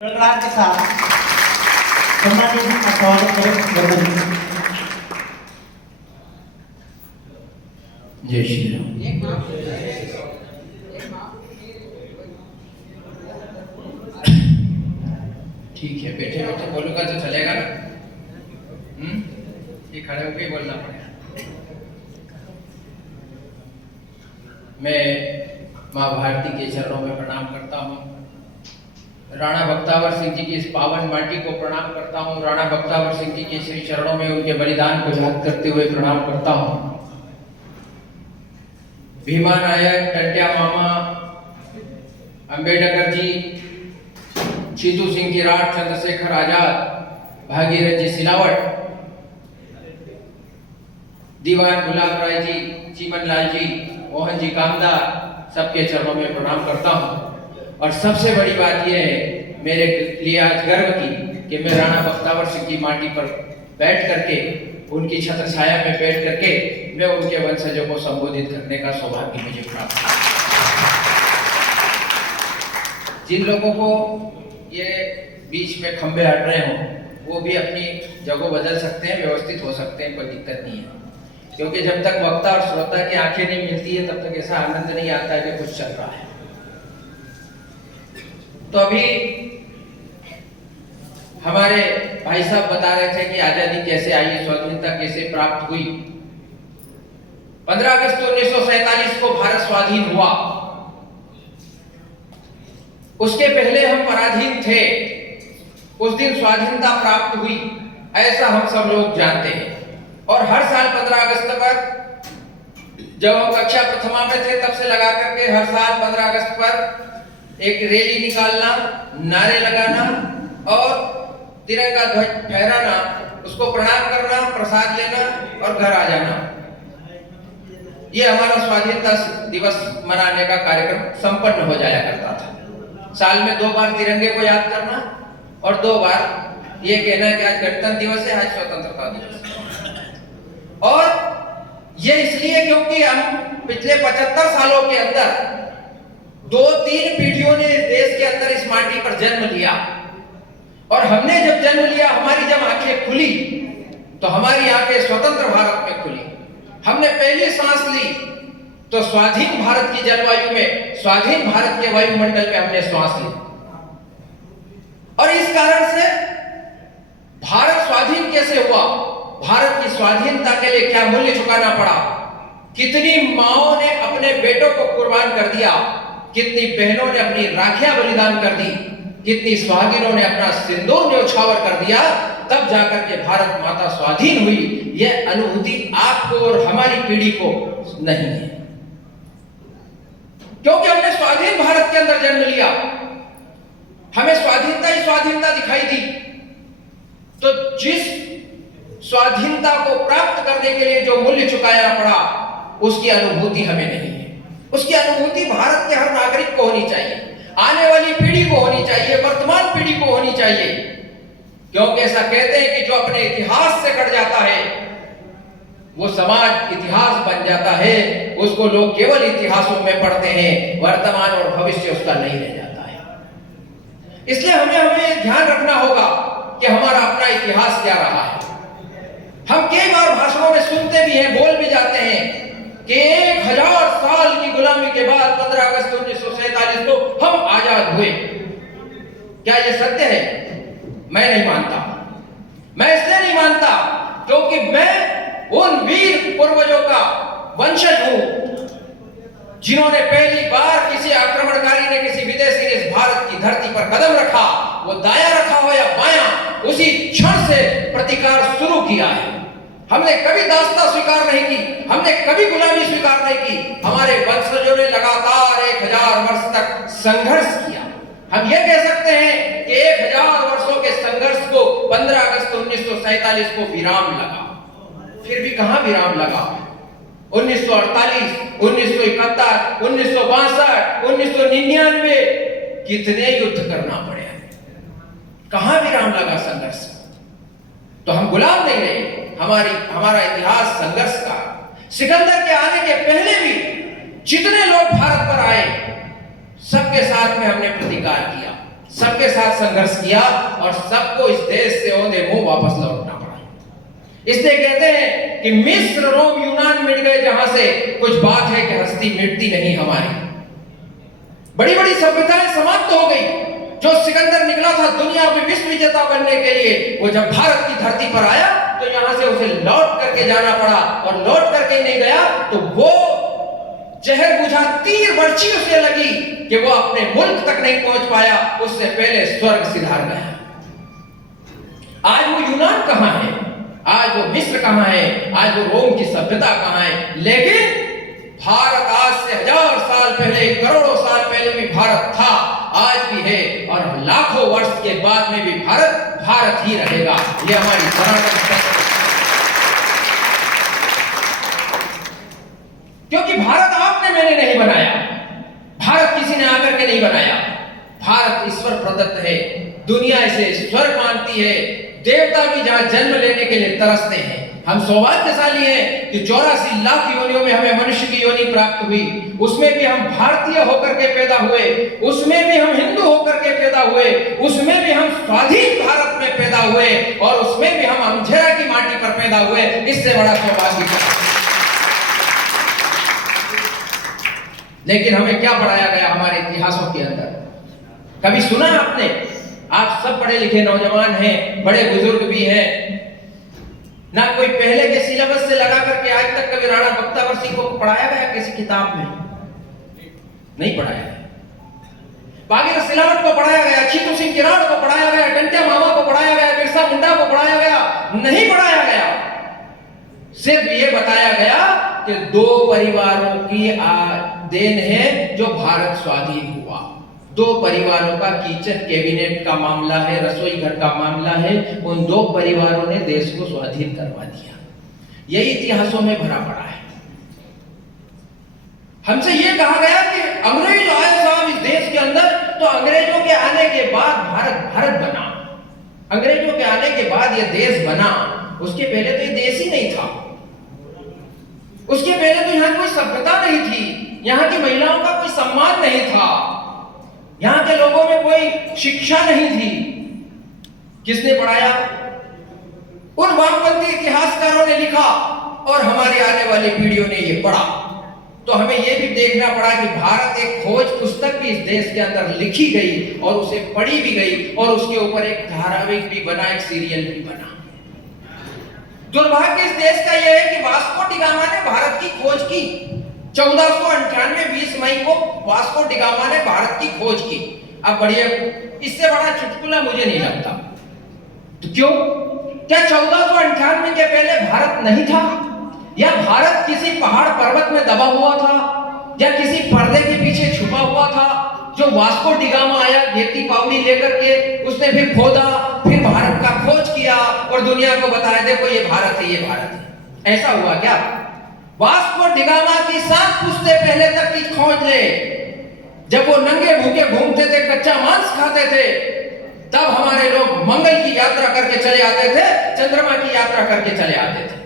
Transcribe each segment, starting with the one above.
गणराज के साथ सम्मानित का स्वागत करें। वंदन जय श्री राम। ठीक है, बैठे बैठे बोलूंगा तो चलेगा ना? ये खड़े होकर ही बोलना पड़ेगा। मैं माँ भारती के चरणों में प्रणाम करता हूँ। राणा बख्तावर सिंह जी की इस पावन माटी को प्रणाम करता हूँ। राणा बख्तावर सिंह जी के श्री चरणों में उनके बलिदान को याद करते हुए प्रणाम करता हूँ। भीमा नायक, टंट्या मामा, अंबेडकर जी, चीतू सिंह किराट, चंद्रशेखर आजाद, भागीरथ जी सिलावट, दीवान गुलाब राय जी, चीमन लाल जी, मोहन जी कामदार, सबके चरणों में प्रणाम करता हूँ। और सबसे बड़ी बात यह है मेरे लिए आज गर्व की कि मैं राणा बख्तावर सिंह की माटी पर बैठ करके, उनकी छत्र छाया में बैठ करके मैं उनके वंशजों को संबोधित करने का सौभाग्य मुझे प्राप्त हुआ। जिन लोगों को ये बीच में खंबे हट रहे हों वो भी अपनी जगह बदल सकते हैं, व्यवस्थित हो सकते हैं, कोई दिक्कत नहीं है। क्योंकि जब तक वक्ता और श्रोता की आंखें नहीं मिलती है तब तक ऐसा आनंद नहीं आता है कि कुछ चल रहा है। तो अभी हमारे भाई साहब बता रहे थे कि आजादी कैसे आई, स्वाधीनता कैसे प्राप्त हुई। 15 अगस्त 1947 को भारत स्वाधीन हुआ। उसके पहले हम पराधीन थे। उस दिन स्वाधीनता प्राप्त हुई, ऐसा हम सब लोग जानते हैं। और हर साल 15 अगस्त पर जब हम कक्षा प्रथमा में थे तब से लगा करके हर साल 15 अगस्त पर एक रैली निकालना, नारे लगाना और तिरंगा ध्वज फहराना, उसको प्रणाम करना, प्रसाद लेना और घर आ जाना। ये हमारा स्वाधीनता दिवस मनाने का कार्यक्रम संपन्न हो जाया करता था। साल में 2 बार तिरंगे को याद करना और 2 बार ये कहना कि आज गणतंत्र दिवस है, आज स्वतंत्रता दिवस है। और ये इसलिए क्योंकि हम पिछले 75 सालों के अंदर 2-3 पीढ़ियों ने इस देश के अंदर इस माटी पर जन्म लिया। और हमने जब जन्म लिया, हमारी जब आंखें खुली तो हमारी आंखें स्वतंत्र भारत में खुली। हमने पहली सांस ली तो स्वाधीन भारत की जलवायु में, स्वाधीन भारत के वायुमंडल में हमने सांस ली। और इस कारण से भारत स्वाधीन कैसे हुआ, भारत की स्वाधीनता के लिए क्या मूल्य चुकाना पड़ा, कितनी माओं ने अपने बेटों को कुर्बान कर दिया, कितनी बहनों ने अपनी राखियां बलिदान कर दी, कितनी सुहागिनों ने अपना सिंदूर न्यौछावर कर दिया, तब जाकर के भारत माता स्वाधीन हुई। यह अनुभूति आपको और हमारी पीढ़ी को नहीं है, क्योंकि हमने स्वाधीन भारत के अंदर जन्म लिया। हमें स्वाधीनता ही स्वाधीनता दिखाई दी। तो जिस स्वाधीनता को प्राप्त करने के लिए जो मूल्य चुकाना पड़ा, उसकी अनुभूति हमें नहीं है। उसकी अनुभूति भारत के हर नागरिक को होनी चाहिए, आने वाली पीढ़ी को होनी चाहिए, वर्तमान पीढ़ी को होनी चाहिए। क्योंकि ऐसा कहते हैं कि जो अपने इतिहास से कट जाता है वो समाज इतिहास बन जाता है, उसको लोग केवल इतिहासों में पढ़ते हैं, वर्तमान और भविष्य उसका नहीं रह जाता है। इसलिए हमें ध्यान रखना होगा कि हमारा अपना इतिहास क्या रहा है। हम कई बार भाषणों में सुनते भी हैं, बोल भी जाते हैं कि 1000 साल की गुलामी के बाद 15 अगस्त 1947 को हम आजाद हुए। क्या यह सत्य है? मैं नहीं मानता। मैं इसलिए नहीं मानता क्योंकि मैं उन वीर पूर्वजों का वंशज हूं जिन्होंने पहली बार किसी आक्रमणकारी ने, किसी विदेशी ने इस भारत की धरती पर कदम रखा, वो दाया रखा हो या बायां, उसी क्षण से प्रतिकार शुरू किया है। हमने कभी दास्ता स्वीकार नहीं की, हमने कभी गुलामी स्वीकार नहीं की। हमारे वंशजों ने लगातार 1000 वर्ष तक संघर्ष किया। हम ये कह सकते हैं कि 1000 वर्षों के संघर्ष को 15 अगस्त 1947 को विराम लगा। फिर भी कहां विराम लगा? 1948, 1971, 1962, 1999 कितने युद्ध करना पड़े, कहां विराम लगा संघर्ष? तो हम गुलाम नहीं रहे। हमारा इतिहास संघर्ष का। सिकंदर के आने के पहले भी जितने लोग भारत पर आए सबके साथ में हमने प्रतिकार किया, सबके साथ संघर्ष किया और सबको इस देश से औंधे मुंह वापस लौटना पड़ा। इसलिए कहते हैं कि मिस्र, रोम, यूनान मिट गए जहां से, कुछ बात है कि हस्ती मिटती नहीं हमारी। बड़ी बड़ी सभ्यताएं समाप्त हो गई। जो सिकंदर निकला था दुनिया में विश्व विजेता बनने के लिए, वो जब भारत की धरती पर आया तो यहां से उसे लौट करके जाना पड़ा, और लौट करके नहीं गया तो वो जहर बुझा तीर बर्छी उसे लगी कि वो अपने मुल्क तक नहीं पहुंच पाया, उससे पहले स्वर्ग सिधार गया। आज वो यूनान कहां है, आज वो मिस्र कहां है, आज वो रोम की सभ्यता कहां है। लेकिन भारत आज से 1000 साल पहले, करोड़ों साल पहले भी भारत था, आज भी है, और लाखों वर्ष के बाद में भी भारत भारत ही रहेगा। ये हमारी सनातन सत्य। क्योंकि भारत आपने मैंने नहीं बनाया, भारत किसी ने आकर के नहीं बनाया। भारत ईश्वर प्रदत्त है, दुनिया इसे स्वर्ग मानती है। देवता भी जहां जन्म लेने के लिए तरसते हैं। हम सौभाग्यशाली हैं कि 84 लाख योनियों में हमें मनुष्य की योनि प्राप्त हुई। उसमें भी हम भारतीय होकर के पैदा हुए, उसमें भी हम हिंदू होकर के पैदा हुए, उसमें भी हम स्वाधीन भारत में पैदा हुए, और उसमें भी हम अमझेरा की माटी पर पैदा हुए। इससे बड़ा सौभाग्य क्या? लेकिन हमें क्या पढ़ाया गया हमारे इतिहासों के अंदर? कभी सुना आपने? आप सब पढ़े लिखे नौजवान हैं, बड़े बुजुर्ग भी हैं, ना कोई पहले के सिलेबस से लगा करके आज तक कभी राणा बख्तावर को पढ़ाया गया किसी किताब में? नहीं पढ़ाया गया। भागीरथ सिलावट को पढ़ाया गया, चीतू सिंह किराड़ को पढ़ाया गया, टंट्या मामा को पढ़ाया गया, बिरसा मुंडा को पढ़ाया गया? नहीं पढ़ाया गया। सिर्फ ये बताया गया कि 2 परिवारों की देन है जो भारत स्वाधीन हुआ। 2 परिवारों का किचन कैबिनेट का मामला है, रसोई घर का मामला है, उन 2 परिवारों ने देश को स्वाधीन करवा दिया। यही इतिहासों में भरा पड़ा है। हमसे यह कहा गया कि अंग्रेज आए साहब इस देश के अंदर, तो अंग्रेजों के आने के बाद भारत भारत बना। अंग्रेजों के आने के बाद यह देश बना। उसके पहले तो ये देश ही नहीं था। उसके पहले तो यहां कोई सभ्यता नहीं थी, यहां की महिलाओं का कोई सम्मान नहीं था, यहां के लोगों में कोई शिक्षा नहीं थी। किसने पढ़ाया? उन वामपंथी इतिहासकारों ने लिखा, और हमारी आने वाली पीढ़ियों ने ये पढ़ा। तो हमें यह भी देखना पड़ा कि भारत एक खोज पुस्तक भी इस देश के अंदर लिखी गई, और उसे पढ़ी भी गई, और उसके ऊपर एक धारावाहिक भी बना, एक सीरियल भी बना। दुर्भाग्य इस देश का यह है कि वास्को डी गामा ने भारत की खोज की। 1498 20 मई को वास्को डी गामा ने भारत की खोज की। अब बढ़िया, इससे बड़ा चुटकुला मुझे नहीं लगता। तो क्यों? क्या 1498 के पहले भारत नहीं था? या भारत किसी पहाड़ पर्वत में दबा हुआ था, या किसी पर्दे के पीछे छुपा हुआ था? जो वास्को डी गामा आया खेती पावड़ी लेकर के, उसने फिर खोदा, फिर भारत का खोज किया और दुनिया को बताया देखो ये भारत है, ये भारत है। ऐसा हुआ क्या? वास्को डी गामा की 7 पुश्ते पहले तक की खोज ले, जब वो नंगे भूखे घूमते थे, कच्चा मांस खाते थे, तब हमारे लोग मंगल की यात्रा करके चले आते थे, चंद्रमा की यात्रा करके चले आते थे।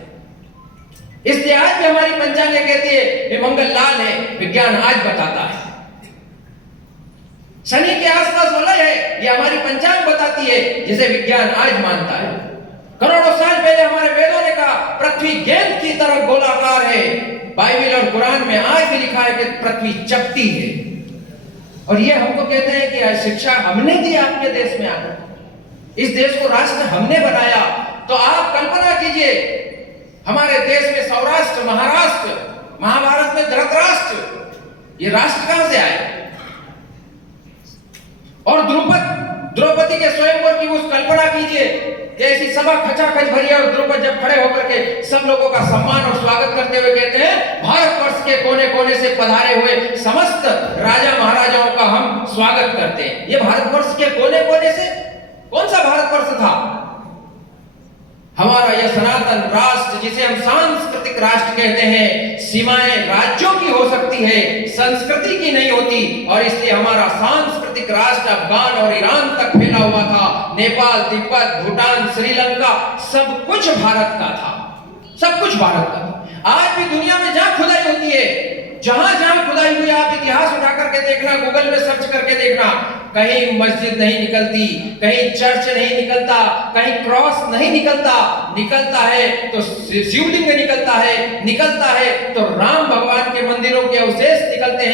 इसलिए आज भी हमारी पंचांग कहती है ये मंगल लाल है, विज्ञान आज बताता है। शनि के आसपास वलय है, ये हमारी पंचांग बताती है, जिसे विज्ञान आज मानता है। करोड़ों साल पहले हमारे वेदों ने कहा पृथ्वी गेंद की तरह गोलाकार है। बाइबल और कुरान में आज भी लिखा है कि पृथ्वी चपटी है। और ये हमको कहते हैं कि शिक्षा हमने दी आपके देश में आकर, इस देश को राष्ट्र हमने बनाया। तो आप कल्पना कीजिए, हमारे देश में सौराष्ट्र, महाराष्ट्र, महाभारत में धृतराष्ट्र, ये राष्ट्र कहां से आए? और द्रौपदी के स्वयंवर की उस कल्पना कीजिए कि ऐसी सभा खचाखच भरी है, और द्रौपदी जब खड़े होकर के सब लोगों का सम्मान और स्वागत करते हुए कहते हैं भारतवर्ष के कोने कोने से पधारे हुए समस्त राजा महाराजाओं का हम स्वागत करते हैं। ये भारतवर्ष के कोने कोने से कौन सा भारतवर्ष था? हमारा यह सनातन राष्ट्र, जिसे हम सांस्कृतिक राष्ट्र कहते हैं, सीमाएं राज्यों की हो सकती है, संस्कृति की नहीं होती। और इसलिए हमारा सांस्कृतिक राष्ट्र अफगान और ईरान तक फैला हुआ था। नेपाल, तिब्बत, भूटान, श्रीलंका, सब कुछ भारत का था, सब कुछ भारत का था। आज भी दुनिया में जहां खुदाई होती है जहां जहां खुदाई हुई आप इतिहास उठा करके देखना, गूगल में सर्च करके देखना, कहीं मस्जिद नहीं निकलती, कहीं चर्च नहीं निकलता, कहीं क्रॉस नहीं निकलता। निकलता है तो शिवलिंग निकलता है तो राम भगवान के मंदिरों के अवशेष निकलते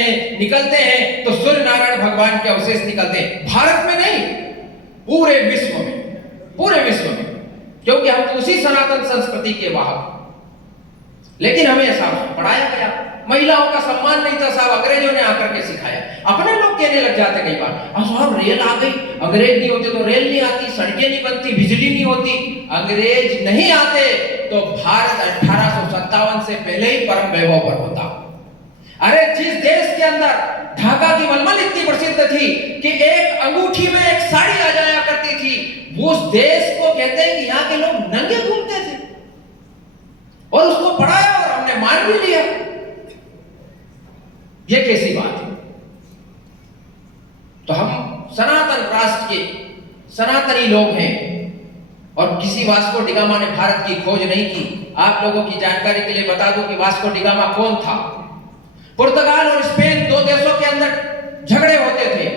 हैं तो सूर्य नारायण भगवान के अवशेष निकलते हैं। भारत में नहीं, पूरे विश्व में, क्योंकि हम तो उसी सनातन संस्कृति के वाहक। लेकिन हमें ऐसा पढ़ाया गया, महिलाओं का सम्मान नहीं था साहब, अंग्रेजों ने आकर के सिखाया। अपने लोग कहने लग जाते कई बार, साहब रेल आ गई, अंग्रेज नहीं होते तो रेल नहीं आती, सड़कें नहीं बनती, बिजली नहीं होती। अंग्रेज नहीं आते तो भारत 1857 से पहले ही परम वैभव पर होता। अरे जिस देश के अंदर ढाका की मलमल इतनी प्रसिद्ध थी कि एक अंगूठी में एक साड़ी आ जाया करती थी, उस देश को कहते हैं कि यहाँ के लोग नंगे घूमते थे, और उसको पढ़ाया और हमने मान भी लिया। ये कैसी बात है? तो हम सनातन राष्ट्र के सनातनी लोग हैं, और किसी वास्को डिगामा ने भारत की खोज नहीं की। आप लोगों की जानकारी के लिए बता दूं कि वास्को डिगामा कौन था। पुर्तगाल और स्पेन, दो देशों के अंदर झगड़े होते थे,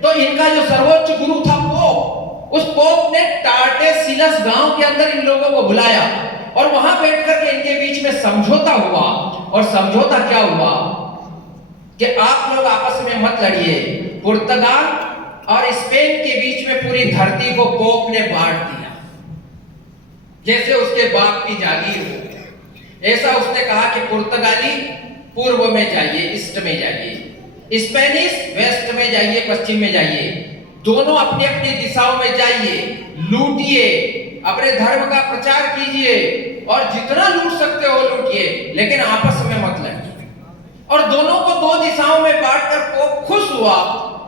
तो इनका जो सर्वोच्च गुरु था पोप, उस पोप ने टार्टेसिलस गांव के अंदर इन लोगों को बुलाया और वहां बैठकर के इनके बीच में समझौता हुआ। और समझौता क्या हुआ कि आप लोग आपस में मत लड़िए। पुर्तगाल और स्पेन के बीच में पूरी धरती को पोप ने बांट दिया, जैसे उसके बाप की जागीर हो। ऐसा उसने कहा कि पुर्तगाली पूर्व में जाइए, ईस्ट में जाइए, स्पेनिश वेस्ट में जाइए, पश्चिम में जाइए, दोनों अपनी अपनी दिशाओं में जाइए, लूटिए, अपने धर्म का प्रचार कीजिए, और जितना लूट सकते हो लूटिए, लेकिन आपस में मत लड़िए। और दोनों को दो दिशाओं में बांटकर पोप खुश हुआ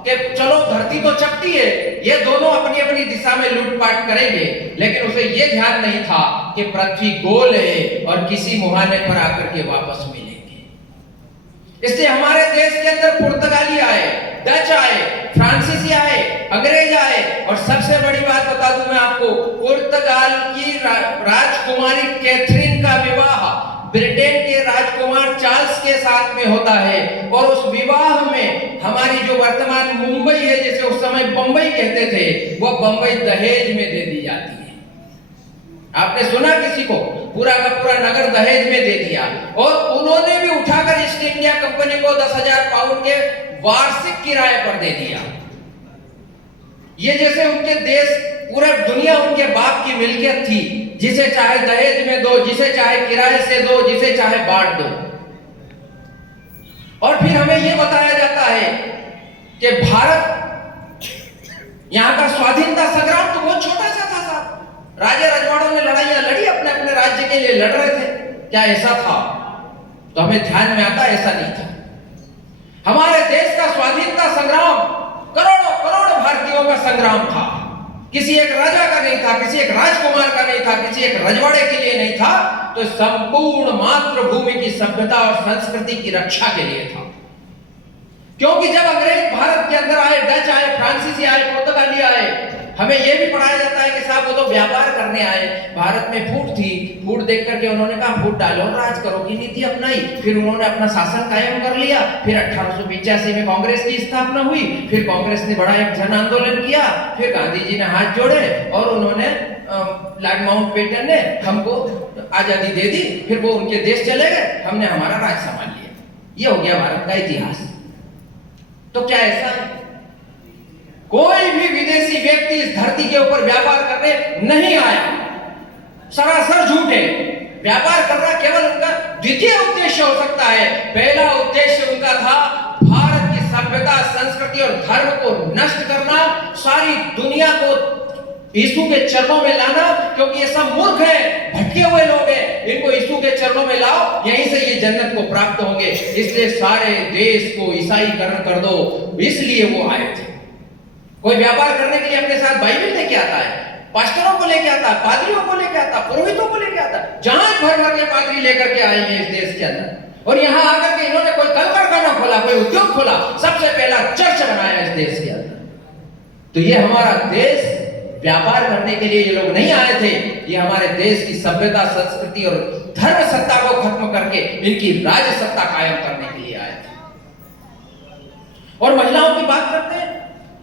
कि चलो धरती तो चपटी है, ये दोनों अपनी अपनी दिशा में लूटपाट करेंगे। लेकिन उसे ये ध्यान नहीं था कि पृथ्वी गोल है और किसी मुहाने पर आकर के वापस मिलेंगे। इसलिए हमारे देश के अंदर पुर्तगाली आए, डच आए, फ्रांसीसी आए, अंग्रेज आए, और सबसे बड़ी बात बता दूं मैं आपको, पुर्तगाल की राजकुमारी कैथरीन का विवाह ब्रिटेन के राजकुमार चार्ल्स के साथ में होता है। और उस विवाह में हमारी जो वर्तमान मुंबई है, जिसे उस समय बंबई कहते थे, वो बंबई दहेज में दे दी जाती है। आपने सुना किसी को? पूरा का पूरा नगर दहेज में दे दिया। और उन्होंने भी उठाकर ईस्ट इंडिया कंपनी को 10,000 पाउंड के वार्षिक किराए पर दे दिया। ये जैसे उनके देश, पूरा दुनिया उनके बाप की मिल्कियत थी, जिसे चाहे दहेज में दो, जिसे चाहे किराए से दो, जिसे चाहे बांट दो। और फिर हमें यह बताया जाता है कि भारत, यहां का स्वाधीनता संग्राम तो बहुत छोटा सा था साहब। राजा रजवाड़ों ने लड़ाइयां लड़ी, अपने अपने राज्य के लिए लड़ रहे थे। क्या ऐसा था? तो हमें ध्यान में आता ऐसा नहीं था। हमारे देश का स्वाधीनता संग्राम करोड़ों करोड़ भारतीयों का संग्राम था। किसी एक राजा का नहीं था, किसी एक राजकुमार का नहीं था, किसी एक रजवाड़े के लिए नहीं था, तो संपूर्ण मातृभूमि की सभ्यता और संस्कृति की रक्षा के लिए था। क्योंकि जब अंग्रेज भारत के अंदर आए, डच आए, फ्रांसीसी आए, पुर्तगाली आए, हमें यह भी पढ़ाया जाता है कि साहब वो तो व्यापार करने आए, भारत में फूट थी, फूट देख करके उन्होंने कहा फूट डालो और राज करो की नीति अपनाई। फिर उन्होंने अपना शासन कायम कर लिया। फिर 1885 में कांग्रेस की स्थापना हुई। फिर कांग्रेस ने बड़ा एक जन आंदोलन किया। फिर गांधी जी ने हाथ जोड़े और उन्होंने लॉर्ड माउंटबेटन ने हमको आजादी दे दी। फिर वो उनके देश चले गए, हमने हमारा राज संभाल लिया। ये हो गया भारत का इतिहास। तो क्या ऐसा है? कोई भी विदेशी व्यक्ति इस धरती के ऊपर व्यापार करने नहीं आया। सरासर झूठ है। व्यापार करना केवल उनका द्वितीय उद्देश्य हो सकता है। पहला उद्देश्य उनका था भारत की सभ्यता, संस्कृति और धर्म को नष्ट करना, सारी दुनिया को यीशु के चरणों में लाना। क्योंकि ये सब मूर्ख है, भटके हुए लोग हैं, इनको यीशु के चरणों में लाओ, यहीं से ये जन्नत को प्राप्त होंगे। इसलिए सारे देश को ईसाईकरण कर दो, इसलिए वो आए थे। कोई व्यापार करने के लिए अपने साथ बाइबल लेके आता है, पास्टरों को लेके आता है, पादरियों को लेके आता है, पुरोहितों को लेके आता है। जहाज भर भर के पादरी लेकर के आएंगे इस देश के अंदर। और यहाँ आकर के इन्होंने कोई कल कारखाना खोला, कोई उद्योग खोला, सबसे पहला चर्च बनाया इस देश के अंदर। तो ये हमारा देश व्यापार करने के लिए ये लोग नहीं आए थे। ये हमारे देश की सभ्यता, संस्कृति और धर्म सत्ता को खत्म करके इनकी राज सत्ता कायम करने के लिए आए। और महिलाओं की बात करते हैं।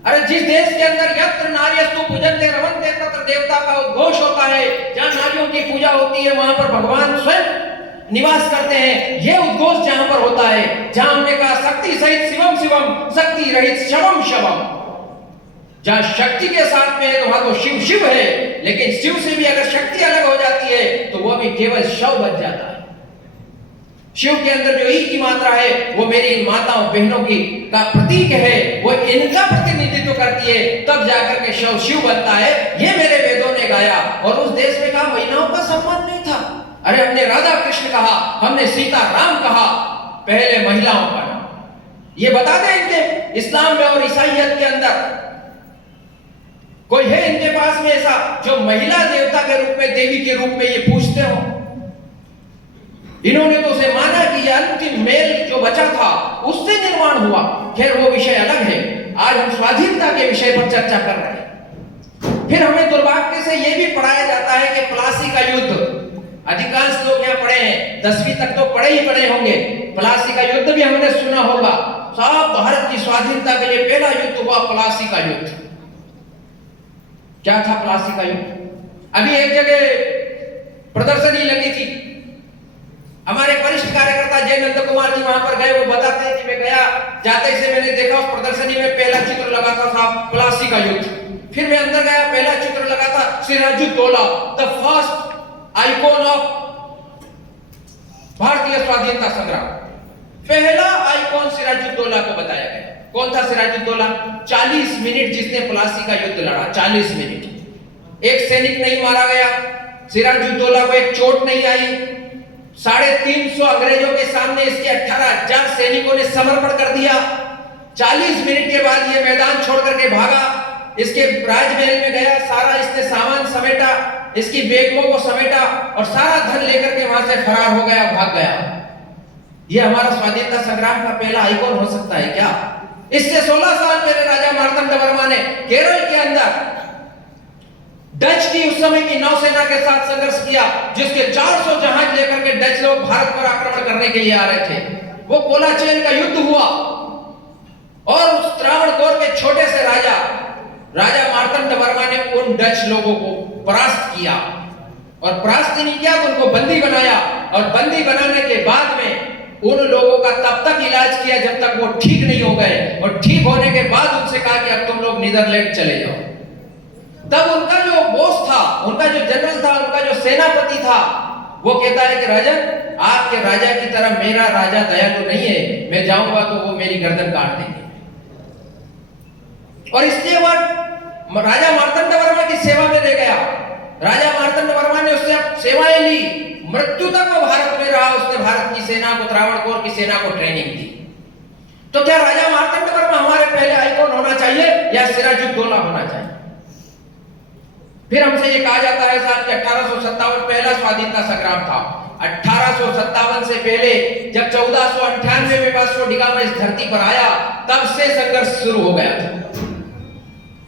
अरे जिस देश के अंदर यत्र नार्यस्तु पूजन्ते रमन्ते तत्र देवता का उद्घोष होता है, जहां नारियों की पूजा होती है वहां पर भगवान स्वयं निवास करते हैं, ये उद्घोष जहां पर होता है, जहां हमने कहा शक्ति सहित शिवम शिवम, शक्ति रहित शवम शवम, जहां शक्ति के साथ में है तो वहां तो शिव शिव है, लेकिन शिव से भी अगर शक्ति अलग हो जाती है तो वह भी केवल शव बच जाता है। शिव के अंदर जो ई की मात्रा है वो मेरी माताओं बहनों की का प्रतीक है, वो इनका प्रतिनिधित्व करती है, तब जाकर के शव शिव बनता है। ये मेरे वेदों ने गाया। और उस देश में कहा महिलाओं का सम्मान नहीं था। अरे हमने राधा कृष्ण कहा, हमने सीता राम कहा, पहले महिलाओं का नाम। ये बता दें इनके इस्लाम में और ईसाईयत के अंदर कोई है इनके पास में ऐसा जो महिला देवता के रूप में, देवी के रूप में ये पूछते हो? इन्होंने तो उसे माना कि यह अंतिम मेल जो बचा था उससे निर्माण हुआ। खैर वो विषय अलग है। आज हम स्वाधीनता के विषय पर चर्चा कर रहे हैं। फिर हमें दुर्भाग्य से यह भी पढ़ाया जाता है कि प्लासी का युद्ध, अधिकांश लोग यहाँ पढ़े हैं, 10वीं तक तो पढ़े ही पढ़े होंगे, प्लासी का युद्ध भी हमने सुना होगा। सब भारत की स्वाधीनता के लिए पहला युद्ध हुआ प्लासी का युद्ध। क्या था प्लासी का युद्ध? अभी एक जगह प्रदर्शनी लगी थी, हमारे वरिष्ठ कार्यकर्ता जय नंद कुमार जी वहां पर गए। वो बताते हैं कि मैं गया, जाते से मैंने देखा उस प्रदर्शनी में पहला चित्र लगा था साहब प्लासी का युद्ध। फिर मैं अंदर गया, पहला चित्र लगा था Sirajuddaulah, the first icon of भारतीय स्वाधीनता संग्राम। पहला आइकॉन सिराजुद्दौला को बताया गया। कौन था सिराजुद्दौला? 40 मिनट जिसने प्लासी का युद्ध लड़ा, 40 मिनट। एक सैनिक नहीं मारा गया, सिराजुद्दौला को एक चोट नहीं आई। 350 अंग्रेजों के सामने इसके 18,000 सैनिकों ने समर्पण कर दिया। 40 मिनट के बाद ये मैदान छोड़ करके भागा, इसके राजमहल में गया, सारा इसने सामान समेटा, इसकी बेगमों को समेटा और सारा धन लेकर के वहां से फरार हो गया, भाग गया। ये हमारा स्वाधीनता संग्राम का पहला आइकॉन हो सकता है क्या? इससे 16 साल पहले राजा मार्तंडवर्मा ने केरल के अंदर डच की उस समय की नौसेना के साथ संघर्ष किया, जिसके 400 जहाज लेकर के डच लोग भारत पर आक्रमण करने के लिए आ रहे थे। वो कोलाचेन का युद्ध हुआ और उस त्रावणकोर के छोटे से राजा मार्तंडवर्मा ने उन डच लोगों को परास्त किया। और परास्त नहीं किया तो उनको बंदी बनाया, और बंदी बनाने के बाद में उन लोगों का तब तक इलाज किया जब तक वो ठीक नहीं हो गए, और ठीक होने के बाद उनसे कहा कि अब तुम लोग नीदरलैंड चले जाओ। तब उनका जो बॉस था, उनका जो जनरल था, उनका जो सेनापति था, वो कहता है कि राजन, आपके राजा की तरह मेरा राजा दयालु नहीं है, मैं जाऊंगा तो वो मेरी गर्दन काट देंगे। और इसलिए वह राजा मार्तंडवर्मा की सेवा में रह गया। राजा मार्तंडवर्मा ने उससे सेवाएं ली, मृत्यु तक वो भारत में रहा। उसने भारत की सेना को, त्रावणकोर की सेना को ट्रेनिंग दी। तो क्या राजा मार्तंडवर्मा हमारे पहले आइकॉन होना चाहिए या सिराजुद्दौला होना चाहिए? फिर हमसे ये कहा जाता है साहब कि 1857 पहला स्वाधीनता संग्राम था। 1857 से पहले जब 1498 में वास्को डी गामा इस धरती पर आया, तब से संघर्ष शुरू हो गया था।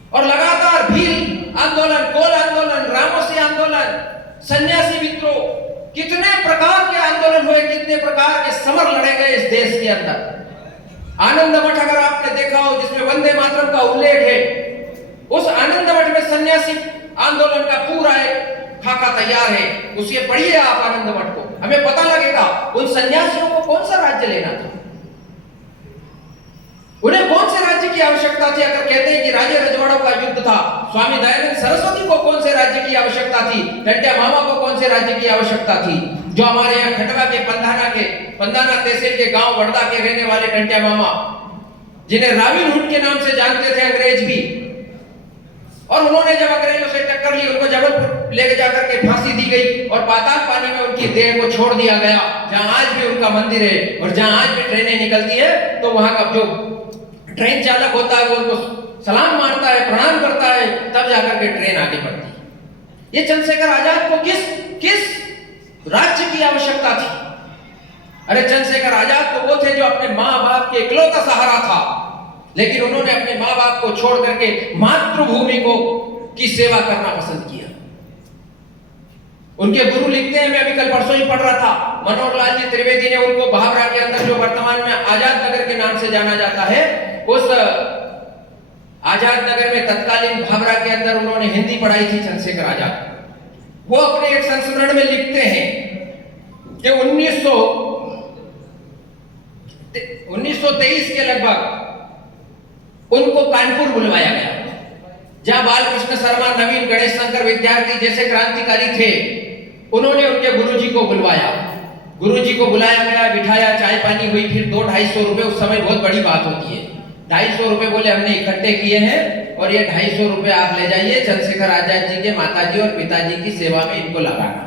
और लगातार भील आंदोलन, कोल आंदोलन, रामोसी आंदोलन, सन्यासी विद्रोह, कितने प्रकार के आंदोलन हुए, कितने प्रकार के समर लड़े गए इस देश के अंदर। आनंद मठ अगर आपने देखा हो, जिसमें वंदे मातरम का उल्लेख है, उस आनंद मठ में सन्यासी आंदोलन का पूरा एक खाका तैयार है। उसे पढ़िए आप आनंद मठ को, हमें पता लगेगा उन सन्यासियों को कौन सा राज्य लेना था, उन्हें कौन से राज्य की आवश्यकता थी। अगर कहते हैं कि राजे रजवाड़ों का युद्ध था, स्वामी दयानंद सरस्वती को कौन से राज्य की आवश्यकता थी, टंट्या मामा को कौन से राज्य की आवश्यकता थी। जो हमारे यहाँ खंडवा के पंधाना तहसील के गांव वड़दा के रहने वाले टंट्या मामा, जिन्हें रॉबिन हुड के नाम से जानते थे अंग्रेज भी, और उन्होंने जब अंग्रेजों से टक्कर ली, उनको जबलपुर लेके जाकर के फांसी दी गई और पाताल पानी में उनकी देह को छोड़ दिया गया, जहां आज भी उनका मंदिर है। और जहां आज भी ट्रेनें निकलती है तो वहां का जो ट्रेन चालक होता है वो उनको सलाम मारता है, प्रणाम करता है, तब जाकर के ट्रेन आगे बढ़ती है। ये चंद्रशेखर आजाद को किस राज्य की आवश्यकता थी? अरे चंद्रशेखर आजाद तो वो थे जो अपने माँ बाप के इकलौता सहारा था, लेकिन उन्होंने अपने माँ बाप को छोड़ करके मातृभूमि को की सेवा करना पसंद किया। उनके गुरु लिखते हैं, मैं अभी कल परसों ही पढ़ रहा था, मनोहर लाल जी त्रिवेदी ने उनको भावरा के अंदर जो वर्तमान में आजाद नगर के नाम से जाना जाता है, उस आजाद नगर में तत्कालीन भाभरा के अंदर उन्होंने हिंदी पढ़ाई थी चंद्रशेखर आजाद। वो अपने एक संस्मरण में लिखते हैं कि 1923 के लगभग उनको कानपुर बुलवाया गया, जहां बालकृष्ण शर्मा, नवीन गणेश शंकर विद्यार्थी जैसे क्रांतिकारी थे। उन्होंने उनके गुरुजी को बुलवाया, गुरुजी को बुलाया गया, बिठाया, चाय पानी हुई, फिर 200-250 रुपए, उस समय बहुत बड़ी बात होती है। 250 रुपए बोले हमने इकट्ठे किए हैं और ये 250 रुपए आप ले जाइए, चंद्रशेखर आजाद जी के माताजी और पिताजी की सेवा में इनको लगाना।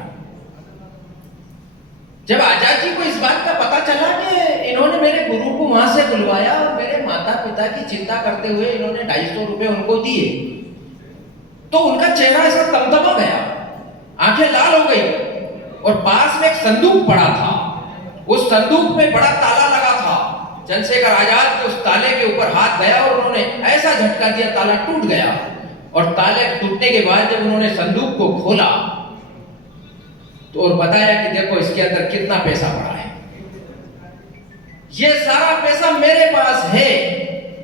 जब आजाद जी को इस बात का पता चला कि इन्होंने मेरे गुरु को वहां से बुलवाया और मेरे माता पिता की चिंता करते हुए इन्होंने 250 रुपए उनको दिए, तो उनका चेहरा ऐसा तमतमा गया, आंखें लाल हो गई। और पास में एक संदूक पड़ा था, उस संदूक में बड़ा ताला लगा था। चंद्रशेखर आजाद के उस ताले के ऊपर हाथ गया और उन्होंने ऐसा झटका दिया, ताला टूट गया। और ताले टूटने के बाद जब उन्होंने संदूक को खोला तो और बताया कि देखो इसके अंदर कितना पैसा पड़ा है, ये सारा पैसा मेरे पास है,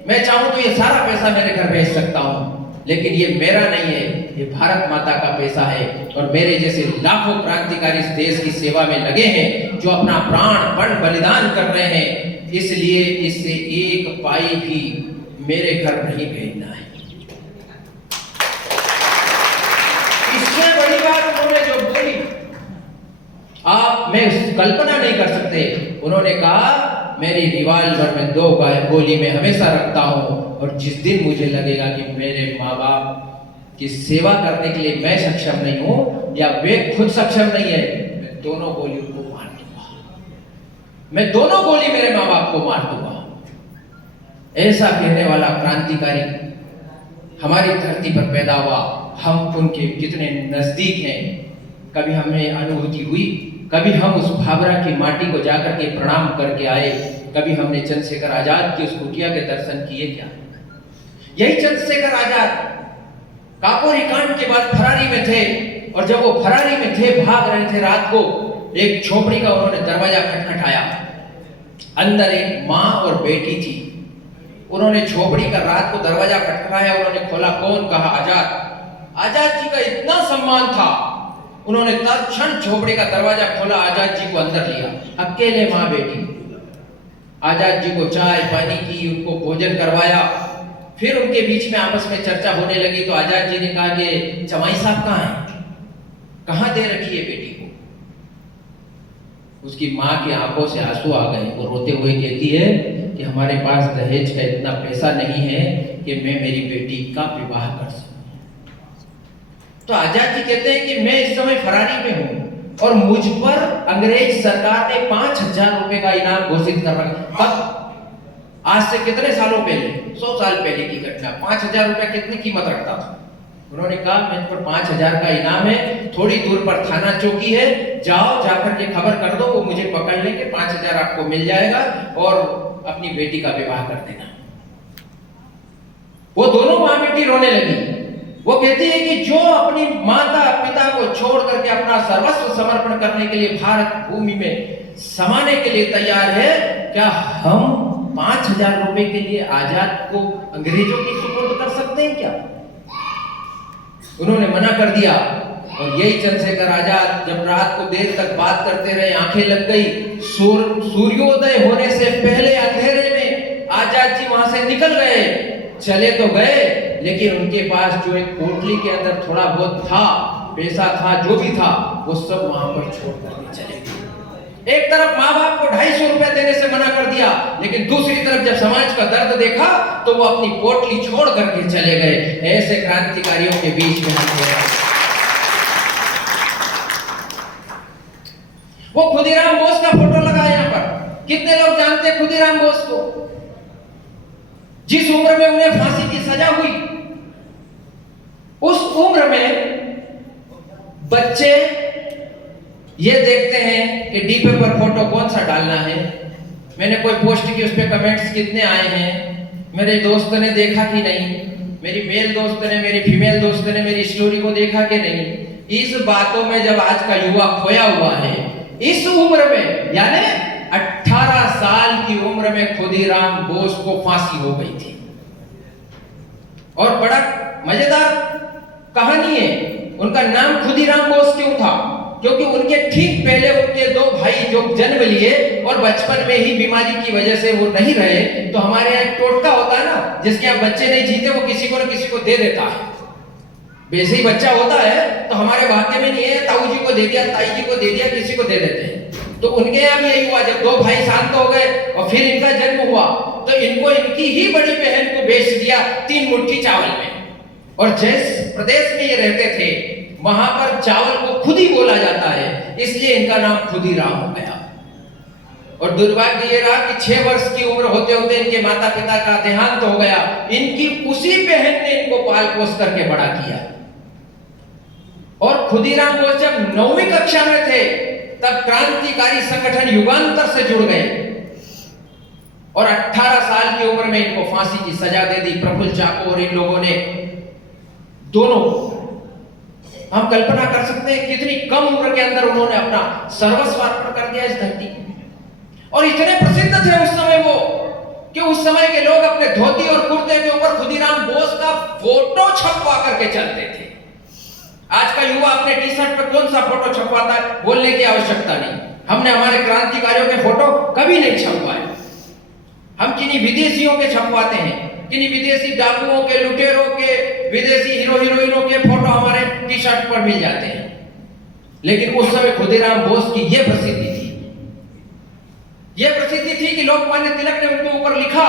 मैं चाहूं तो ये सारा पैसा मेरे घर भेज सकता हूं, लेकिन ये मेरा नहीं है, ये भारत माता का पैसा है। और मेरे जैसे लाखों क्रांतिकारी इस देश की सेवा में लगे हैं, जो अपना प्राण पण बलिदान कर रहे हैं, इसलिए इससे एक पाई भी मेरे घर नहीं भेजना है। इससे बड़ी बात उन्होंने जो बोली, आप मैं कल्पना नहीं कर सकते। उन्होंने कहा मेरी रिवॉल्वर में 2 गोली मैं हमेशा रखता हूं, और जिस दिन मुझे लगेगा कि मेरे माँ बाप की सेवा करने के लिए मैं सक्षम नहीं हूं या वे खुद सक्षम नहीं है, मैं दोनों गोली उनको मार दूंगा, मैं दोनों गोली मेरे माँ बाप को मार दूंगा। ऐसा कहने वाला क्रांतिकारी हमारी धरती पर पैदा हुआ। हम उनके कितने नजदीक हैं, कभी हमें अनुभूति हुई, कभी हम उस भाभरा की माटी को जाकर के प्रणाम करके आए, कभी हमने चंद्रशेखर आजाद की उस कुटिया के दर्शन किए क्या? यही चंद्रशेखर आजाद काकोरी कांड के बाद फरारी में थे, और जब वो फरारी में थे, भाग रहे थे, रात को एक झोपड़ी का उन्होंने दरवाजा खटखटाया। अंदर एक माँ और बेटी थी। उन्होंने झोपड़ी का रात को दरवाजा खटखटाया, उन्होंने खोला, कौन? कहा आजाद। आजाद जी का इतना सम्मान था, उन्होंने तत्क्षण झोपड़ी का दरवाजा खोला, आजाद जी को अंदर लिया, अकेले माँ बेटी। आजाद जी को चाय पानी की, उनको भोजन करवाया। फिर उनके बीच में आपस में चर्चा होने लगी, तो आजाद जी ने कहा कि जमाई साहब कहाँ हैं, कहाँ दे रखी है बेटी को? उसकी माँ की आंखों से आंसू आ गए। वो रोते हुए कहती है कि हमारे पास दहेज का इतना पैसा नहीं है कि मैं मेरी बेटी का विवाह कर सकूं। तो आजाद जी कहते हैं कि मैं इस समय फरारी में हूं और मुझ पर अंग्रेज सरकार ने 5000 रुपए का इनाम घोषित कर रखा। कब? आज से कितने सालों पहले, 100 साल पहले की घटना। 5000 रुपए कितनी कीमत रखता था? उन्होंने कहा मेरे पर 5000 का इनाम है, थोड़ी दूर पर थाना चौकी है, जाओ, जाकर के खबर कर दो, वो मुझे पकड़ लेंगे, 5000 आपको मिल जाएगा और अपनी बेटी का विवाह कर देना। वो दोनों माँ बेटी रोने लगी। वो कहती है कि जो अपनी माता पिता को छोड़ करके अपना सर्वस्व समर्पण करने के लिए भारत भूमि में समाने के लिए तैयार है, क्या हम 5000 रुपए के लिए आजाद को अंग्रेजों की सुपुर्द कर सकते हैं क्या? उन्होंने मना कर दिया। और यही चंद्रशेखर आजाद जब रात को देर तक बात करते रहे, आंखें लग गई, सूर्योदय होने से पहले अंधेरे में आजाद जी वहां से निकल गए। चले तो गए, लेकिन उनके पास जो एक पोटली के अंदर थोड़ा बहुत था, पैसा था, जो भी था, वो सब वहां पर छोड़ करके चले गए। एक तरफ माँ बाप को 250 रुपए देने से मना कर दिया, लेकिन दूसरी तरफ जब समाज का दर्द देखा तो वो अपनी पोटली छोड़ करके चले गए। ऐसे क्रांतिकारियों के बीच में हम थे। वो खुदीराम बोस का फोटो लगा यहाँ पर। कितने लोग जानते हैं खुदीराम बोस को? जिस उम्र में उन्हें फांसी की सजा हुई, उस उम्र में बच्चे ये देखते हैं कि डीपे पर फोटो कौन सा डालना है। मैंने कोई पोस्ट की, उस पे कमेंट्स कितने आए हैं, मेरे दोस्त ने देखा कि नहीं, मेरी मेल दोस्त ने, मेरी फीमेल दोस्त ने मेरी स्टोरी को देखा कि नहीं। इस बातों में जब आज का युवा खोया हुआ है, इस उम्र में, यानी 18 18 साल की उम्र में खुदीराम बोस को फांसी हो गई थी। और बड़ा मजेदार कहानी है, उनका नाम खुदीराम बोस क्यों था? क्योंकि उनके ठीक पहले उनके दो भाई जो जन्म लिए और बचपन में ही बीमारी की वजह से वो नहीं रहे। तो हमारे यहाँ एक टोटका होता है ना, जिसके यहाँ बच्चे नहीं जीते वो किसी को न किसी को दे देता है। वैसे ही बच्चा होता है तो हमारे भाग्य में नहीं है, ताऊ जी को दे दिया, ताई जी को दे दिया, किसी को दे देते हैं। तो उनके यहाँ भी यही हुआ, जब दो भाई शांत हो गए और फिर इनका जन्म हुआ तो इनको इनकी ही बड़ी बहन को बेच दिया 3 मुट्ठी चावल में। और जिस प्रदेश में ये रहते थे वहां पर चावल को खुद ही बोला जाता है, इसलिए इनका नाम खुदीराम हो गया। और दुर्भाग्य ये रहा कि 6 वर्ष की उम्र होते होते इनके माता पिता का देहांत हो गया। इनकी उसी बहन ने इनको पाल पोस करके बड़ा किया। और खुदीराम बोस जब 9वीं कक्षा में थे तब क्रांतिकारी संगठन युगांतर से जुड़ गए और 18 साल की उम्र में इनको फांसी की सजा दे दी। प्रफुल्ल चाको और इन लोगों ने दोनों, हम कल्पना कर सकते हैं कितनी कम उम्र के अंदर उन्होंने अपना सर्वस्व अर्पण कर दिया इस धरती पे। और इतने प्रसिद्ध थे उस समय वो कि उस समय के लोग अपने धोती और कुर्ते के ऊपर खुदीराम बोस का फोटो छपवा करके चलते थे। आज का युवा अपने टी शर्ट पर कौन सा फोटो छपवाता है, बोलने की आवश्यकता नहीं। हमने हमारे क्रांतिकारियों के फोटो कभी नहीं छपवाए। हम किन्हीं विदेशियों के छपवाते हैं, किन्हीं विदेशी डाकुओं के, लुटेरों के, विदेशी हीरो हीरोइनों के फोटो हमारे टी शर्ट पर मिल जाते हैं। लेकिन उस समय खुदीराम बोस की यह प्रसिद्धि थी, यह प्रसिद्धि थी कि लोकमान्य तिलक ने उनके ऊपर लिखा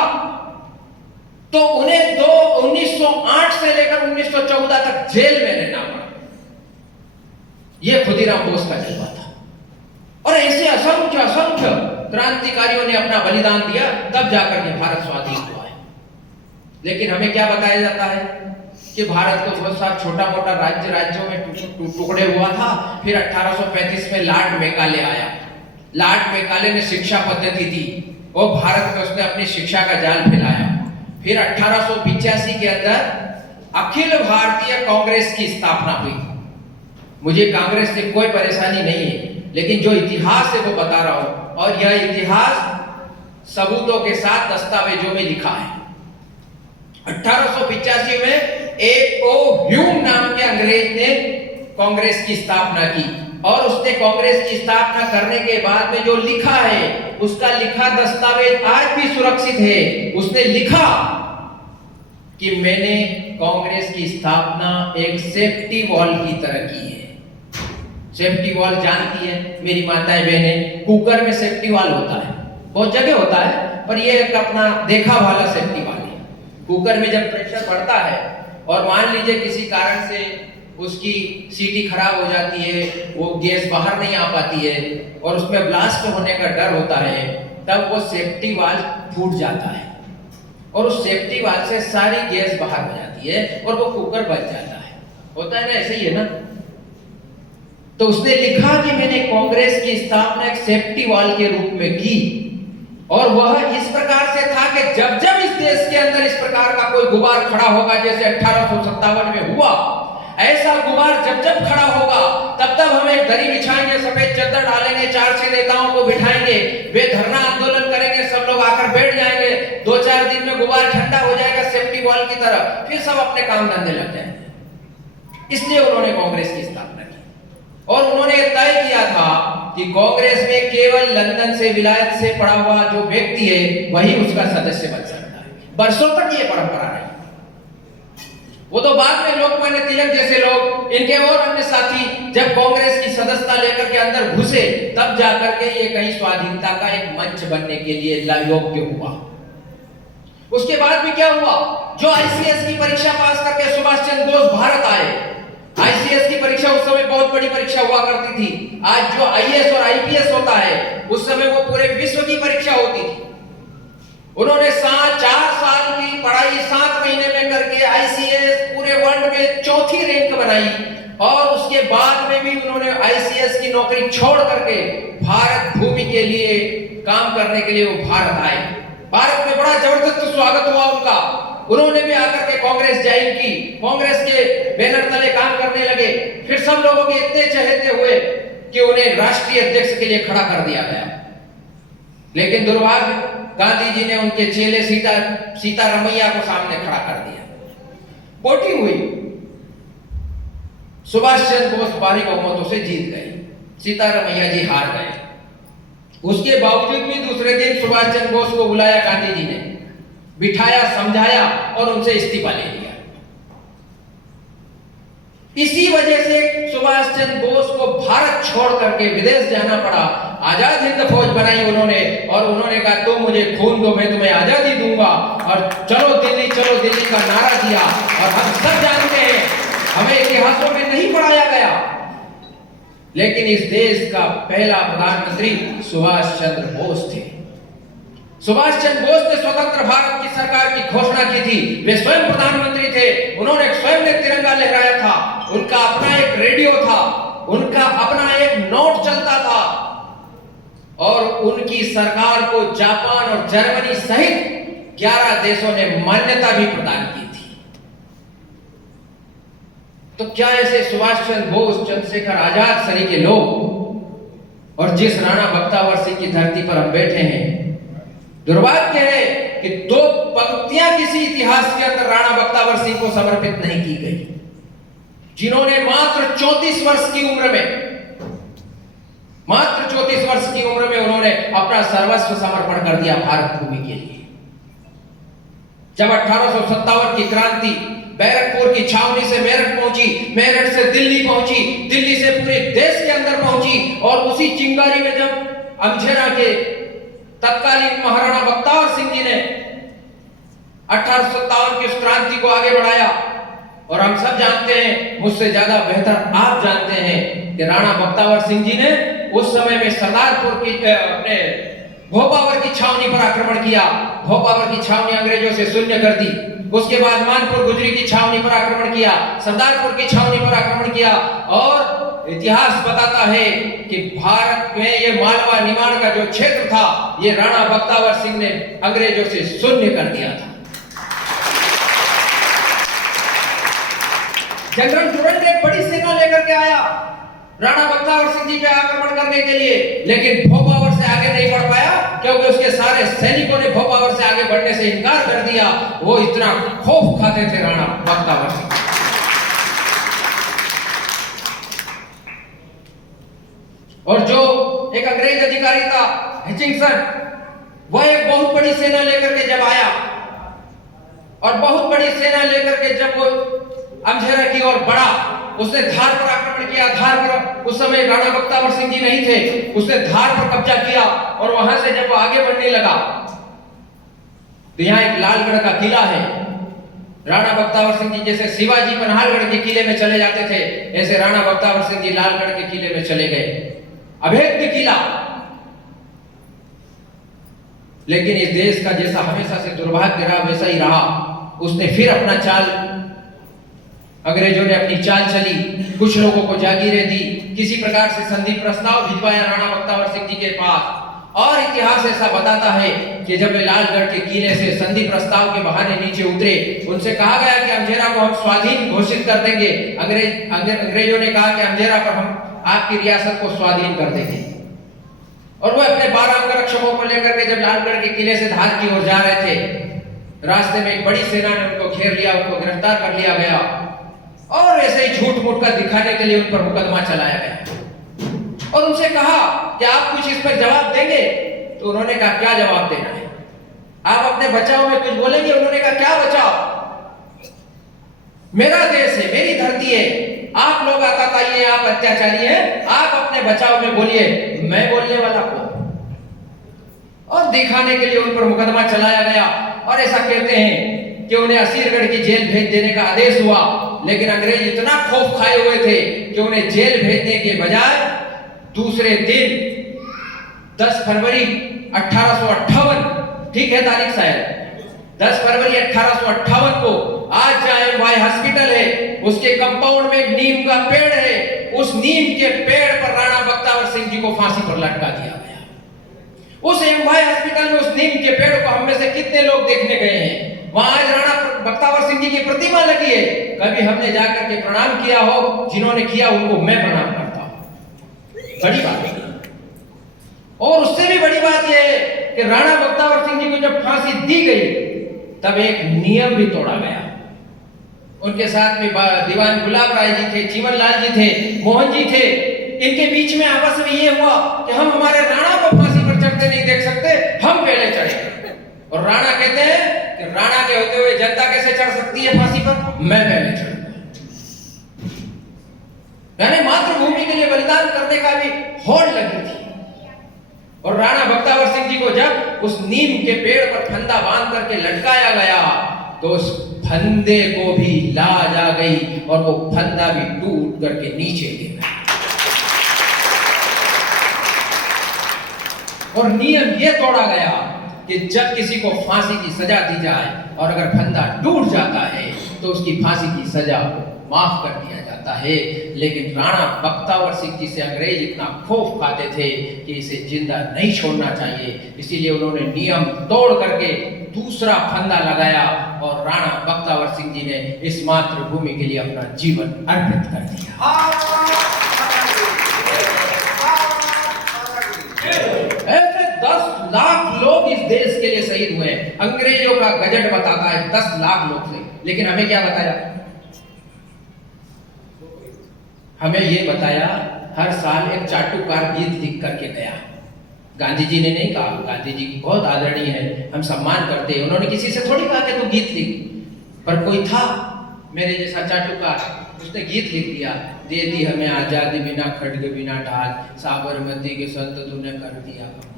तो उन्हें 1908 से लेकर 1914 तक जेल में रहना पड़ा। यह खुदीराम बोस का जज्बा था। और ऐसे असंख्य असंख्य क्रांतिकारियों ने अपना बलिदान दिया, तब जाकर के भारत स्वाधीन हुआ है। लेकिन हमें क्या बताया जाता है कि भारत को बहुत सारा छोटा मोटा राज्यों में टुकड़े हुआ था। फिर 1835 में लॉर्ड मैकाले आया। लॉर्ड मैकाले ने शिक्षा पद्धति दी और भारत में उसने अपनी शिक्षा का जाल फैलाया। फिर 1885 के अंदर अखिल भारतीय कांग्रेस की स्थापना हुई। मुझे कांग्रेस से कोई परेशानी नहीं है, लेकिन जो इतिहास है वो बता रहा हूं, और यह इतिहास सबूतों के साथ दस्तावेजों में लिखा है। 1885 में एक ओ ह्यूम नाम के अंग्रेज ने कांग्रेस की स्थापना की और उसने कांग्रेस की स्थापना करने के बाद में जो लिखा है उसका लिखा दस्तावेज आज भी सुरक्षित है। उसने लिखा कि मैंने कांग्रेस की स्थापना एक सेफ्टी वॉल की तरह की है। सेफ्टी वॉल जानती है मेरी माताएं बहनें, कुकर में सेफ्टी वॉल होता है, बहुत जगह होता है, पर ये एक अपना देखा वाला सेफ्टी वॉल है। कुकर में जब प्रेशर बढ़ता है और मान लीजिए किसी कारण से उसकी सीटी खराब हो जाती है, वो गैस बाहर नहीं आ पाती है और उसमें ब्लास्ट होने का डर होता है, तब वो सेफ्टी वाल्व फूट जाता है और उस सेफ्टी वाल्व से सारी गैस बाहर हो जाती है और वो कुकर बच जाता है। होता है ना, ऐसे ही है ना। तो उसने लिखा कि मैंने कांग्रेस की स्थापना एक सेफ्टी वाल के रूप में की, और वह इस प्रकार से था कि जब जब इस देश के अंदर इस प्रकार का कोई गुबार खड़ा होगा, जैसे 1857 में हुआ, ऐसा गुबार जब जब खड़ा होगा तब तब हम एक दरी बिछाएंगे, सफेद चादर डालेंगे, 4-6 नेताओं को बिठाएंगे, वे धरना आंदोलन करेंगे, सब लोग आकर बैठ जाएंगे। 2-4 दिन में गुबार ठंडा हो जाएगा सेफ्टी वॉल की तरह, फिर सब अपने काम धंधे लग जाएंगे। इसलिए उन्होंने कांग्रेस की स्थापना की और उन्होंने तय किया था कि कांग्रेस में केवल लंदन से, विलायत से पढ़ा हुआ जो व्यक्ति है वही उसका सदस्य बन सकता है। वर्षों तक ये परंपरा रही। वो तो बाद में लोकमान्य तिलक जैसे लोग, इनके और अन्य साथी जब कांग्रेस की सदस्यता लेकर के अंदर घुसे, तब जाकर के ये कहीं स्वाधीनता का एक मंच बनने के लिए योग्य हुआ। उसके बाद भी क्या हुआ, जो आईसीएस की परीक्षा पास करके सुभाष चंद्र बोस भारत आए। आईसीएस की परीक्षा उस समय बहुत बड़ी परीक्षा हुआ करती थी। आज जो आईएएस और आईपीएस होता है, उस समय वो पूरे विश्व की परीक्षा होती थी। उन्होंने 4 साल की पढ़ाई 7 महीने में करके आईसीएस पूरे वर्ल्ड में 4थी रैंक बनाई, और उसके बाद में भी उन्होंने आईसीएस की नौकरी छोड़ करके भारत भूमि के लिए काम करने के लिए वो भारत आए। भारत में बड़ा जबरदस्त स्वागत हुआ उनका। उन्होंने भी आकर के कांग्रेस ज्वाइन की, कांग्रेस के बैनर तले काम करने लगे। फिर सब लोगों के इतने चहेते हुए कि उन्हें राष्ट्रीय अध्यक्ष के लिए खड़ा कर दिया गया। लेकिन दुर्भाग्य, गांधी जी ने उनके चेले सीतारमैया को सामने खड़ा कर दिया। वोटिंग हुई, सुभाष चंद्र बोस भारी बहुमतों से जीत गए, सीतारमैया जी हार गए। उसके बावजूद भी दूसरे दिन सुभाष चंद्र बोस को बुलाया गांधी जी ने, बिठाया, समझाया और उनसे इस्तीफा ले लिया। इसी वजह से सुभाष चंद्र बोस को भारत छोड़ करके विदेश जाना पड़ा। आजाद हिंद फौज बनाई उन्होंने और उन्होंने कहा तुम मुझे खून दो, मैं तुम्हें आजादी दूंगा, और चलो दिल्ली का नारा दिया। और हम सब जानते हैं, हमें इतिहासों में नहीं पढ़ाया गया, लेकिन इस देश का पहला प्रधानमंत्री सुभाष चंद्र बोस थे। सुभाष चंद्र बोस ने स्वतंत्र भारत की सरकार की घोषणा की थी। वे स्वयं प्रधानमंत्री थे, उन्होंने स्वयं ने तिरंगा लहराया था, उनका अपना एक रेडियो था, उनका अपना एक नोट चलता था, और उनकी सरकार को जापान और जर्मनी सहित 11 देशों ने मान्यता भी प्रदान की थी। तो क्या ऐसे सुभाष चंद्र बोस, चंद्रशेखर आजाद सरी के लोग, और जिस राणा बख्तियार सिंह की धरती पर हम बैठे हैं, दुर्भाग्य है कि 2 पंक्तियां किसी इतिहास के अंदर राणा बख्तियार सिंह को समर्पित नहीं की गई, जिन्होंने मात्र 34 वर्ष की उम्र में उन्होंने अपना सर्वस्व समर्पण कर दिया भारत भूमि के लिए। जब 1857 की क्रांति बैरकपुर की छावनी से मेरठ पहुंची, मेरठ से दिल्ली पहुंची, दिल्ली से पूरे देश के अंदर पहुंची, और उसी चिंगारी में जब अमझेरा के तत्कालीन महाराणा बख्तियार सिंह जी ने 1857 की उस क्रांति को आगे बढ़ाया। और हम सब जानते हैं, मुझसे ज्यादा बेहतर आप जानते हैं कि राणा बख्तियार सिंह जी ने उस समय में सरदारपुर की अपने भोपावर की छावनी पर आक्रमण किया। भोपावर की छावनी अंग्रेजों से शून्य कर दी। उसके बाद मानपुर गुजरी की छावनी पर आक्रमण किया, सरदारपुर की छावनी पर आक्रमण किया, और इतिहास बताता है कि भारत में ये मालवा निमाड़ का जो क्षेत्र था, ये राणा बख्तियार सिंह ने अंग्रेजों से शून्य कर दिया था। जनरल डुरंड एक बड़ी सेना लेकर के आया राणा बख्तियार सिंह जी पे आक्रमण करने के लिए, लेकिन भोपावर से आगे नहीं बढ़ पाया, क्योंकि उसके सारे सैनिकों ने भोपावर से आगे बढ़ने से इनकार कर दिया। वो इतना खौफ खाते थे राणा बख्तियार सिंह। और जो एक अंग्रेज अधिकारी था हिचिंगसन, वह एक बहुत बड़ी सेना लेकर के जब आया, और बहुत बड़ी सेना लेकर के जब वो अमझेरा की ओर बढ़ा, उसने धार पर आक्रमण किया। धार पर उस समय राणा बख्तियार सिंह जी नहीं थे, उसने धार पर कब्जा किया, और वहां से जब वो आगे बढ़ने लगा, तो यहाँ एक लालगढ़ का किला है। राणा बख्तियार सिंह जी जैसे शिवाजी पन्हालगढ़ के किले में चले जाते थे, ऐसे राणा बख्तियार सिंह जी लालगढ़ के किले में चले गए। अभेद्य किला, लेकिन इस देश का जैसा हमेशा से दुर्भाग्य रहा वैसा ही रहा। उसने फिर अपना चाल, अंग्रेजों ने अपनी चाल चली, कुछ लोगों को जागीरें दी, किसी प्रकार से संधि प्रस्ताव भिजवाया राणा बख्तियार सिंह जी के पास। और इतिहास ऐसा बताता है कि जब वे लालगढ़ के किले से संधि प्रस्ताव के बहाने नीचे उतरे, उनसे कहा गया कि अमझेरा को हम स्वाधीन घोषित कर देंगे। अंग्रेजों ने कहा कि अमझेरा पर हम आपकी रियासत को स्वाधीन कर देंगे। और वो अपने 12 अंगरक्षकों को लेकर के जब लालगढ़ के किले से धार की ओर जा रहे थे, रास्ते में एक बड़ी सेना ने उनको घेर लिया, उनको गिरफ्तार कर लिया गया, और ऐसे ही झूठ मूठ का दिखाने के लिए उन पर मुकदमा चलाया गया। और उनसे कहा कि आप कुछ इस पर जवाब देंगे? तो उन्होंने कहा क्या जवाब देना है, आप अपने बचाव में कुछ बोलेंगे? उन्होंने कहा क्या बचाव, मेरा देश है, मेरी धरती है, आप लोग आतताई हैं, आप अत्याचारी हैं, आप अपने बचाव में बोलिए, मैं बोलने वाला कौन? और दिखाने के लिए उन पर मुकदमा चलाया गया। और ऐसा कहते हैं कि उन्हें असीरगढ़ की जेल भेज देने का आदेश हुआ, लेकिन अंग्रेज इतना खौफ खाए हुए थे कि उन्हें जेल भेजने के बजाय दूसरे दिन 10 फरवरी 1858, ठीक है तारीख शायद, 10 फरवरी 1858 को आज जहां वाई हॉस्पिटल है, उसके कंपाउंड में एक नीम का पेड़ है, उस नीम के पेड़ पर राणा बख्तियार सिंह जी को फांसी पर लटका दिया गया। उस एमवाई हॉस्पिटल में उस नीम के पेड़ को हम में से कितने लोग देखने गए हैं? वहां आज राणा बख्तियार सिंह जी की प्रतिमा लगी है, कभी हमने जाकर के प्रणाम किया हो? जिन्होंने किया उनको मैं प्रणाम करता हूं, बड़ी बात है। और उससे भी बड़ी बात यह है कि राणा बख्तावर सिंह जी को जब फांसी दी गई तब एक नियम भी तोड़ा गया। उनके साथ में दीवान गुलाब राय जी थे, जीवन लाल जी थे, मोहन जी थे। इनके बीच में आपस में ये हुआ कि हम हमारे राणा को फांसी पर चढ़ते नहीं देख सकते, हम पहले चढ़े। और राणा कहते हैं कि राणा के होते हुए जनता कैसे चढ़ सकती है फांसी पर, मैं पहले चढ़ूंगा। यानी मातृभूमि के लिए बलिदान करने का भी होड़ लगी थी। और राणा बख्तावर सिंह जी को जब उस नीम के पेड़ पर फंदा बांध करके लटकाया गया तो उस फंदे को भी लाज आ गई और वो फंदा भी टूट करके नीचे गिर गया। और नियम ये तोड़ा गया कि जब किसी को फांसी की सजा दी जाए और अगर फंदा टूट जाता है तो उसकी फांसी की सजा माफ कर दिया जाता है। लेकिन राणा बख्तावर सिंह जी से अंग्रेज इतना खौफ खाते थे कि इसे जिंदा नहीं छोड़ना चाहिए, इसीलिए उन्होंने नियम तोड़ करके दूसरा फंदा लगाया और राणा बख्तावर सिंह जी ने इस मातृभूमि के लिए अपना जीवन अर्पित कर दिया। ऐसे 10 लाख लोग इस देश के लिए शहीद हुए हैं। अंग्रेजों का गजट बताता है 10 लाख लोग थे, लेकिन हमें क्या बताया? हमें ये बताया हर साल एक चाटुकार गीत लिख करके गया। गांधी जी ने नहीं कहा, गांधी जी बहुत आदरणीय है, हम सम्मान करते हैं, उन्होंने किसी से थोड़ी कहा कि तू गीत लिख, पर कोई था मेरे जैसा चाटुकार, उसने गीत लिख दिया, दे दी हमें आजादी बिना खड्ग बिना ढाल, साबरमती के संत तूने कर दिया कमाल।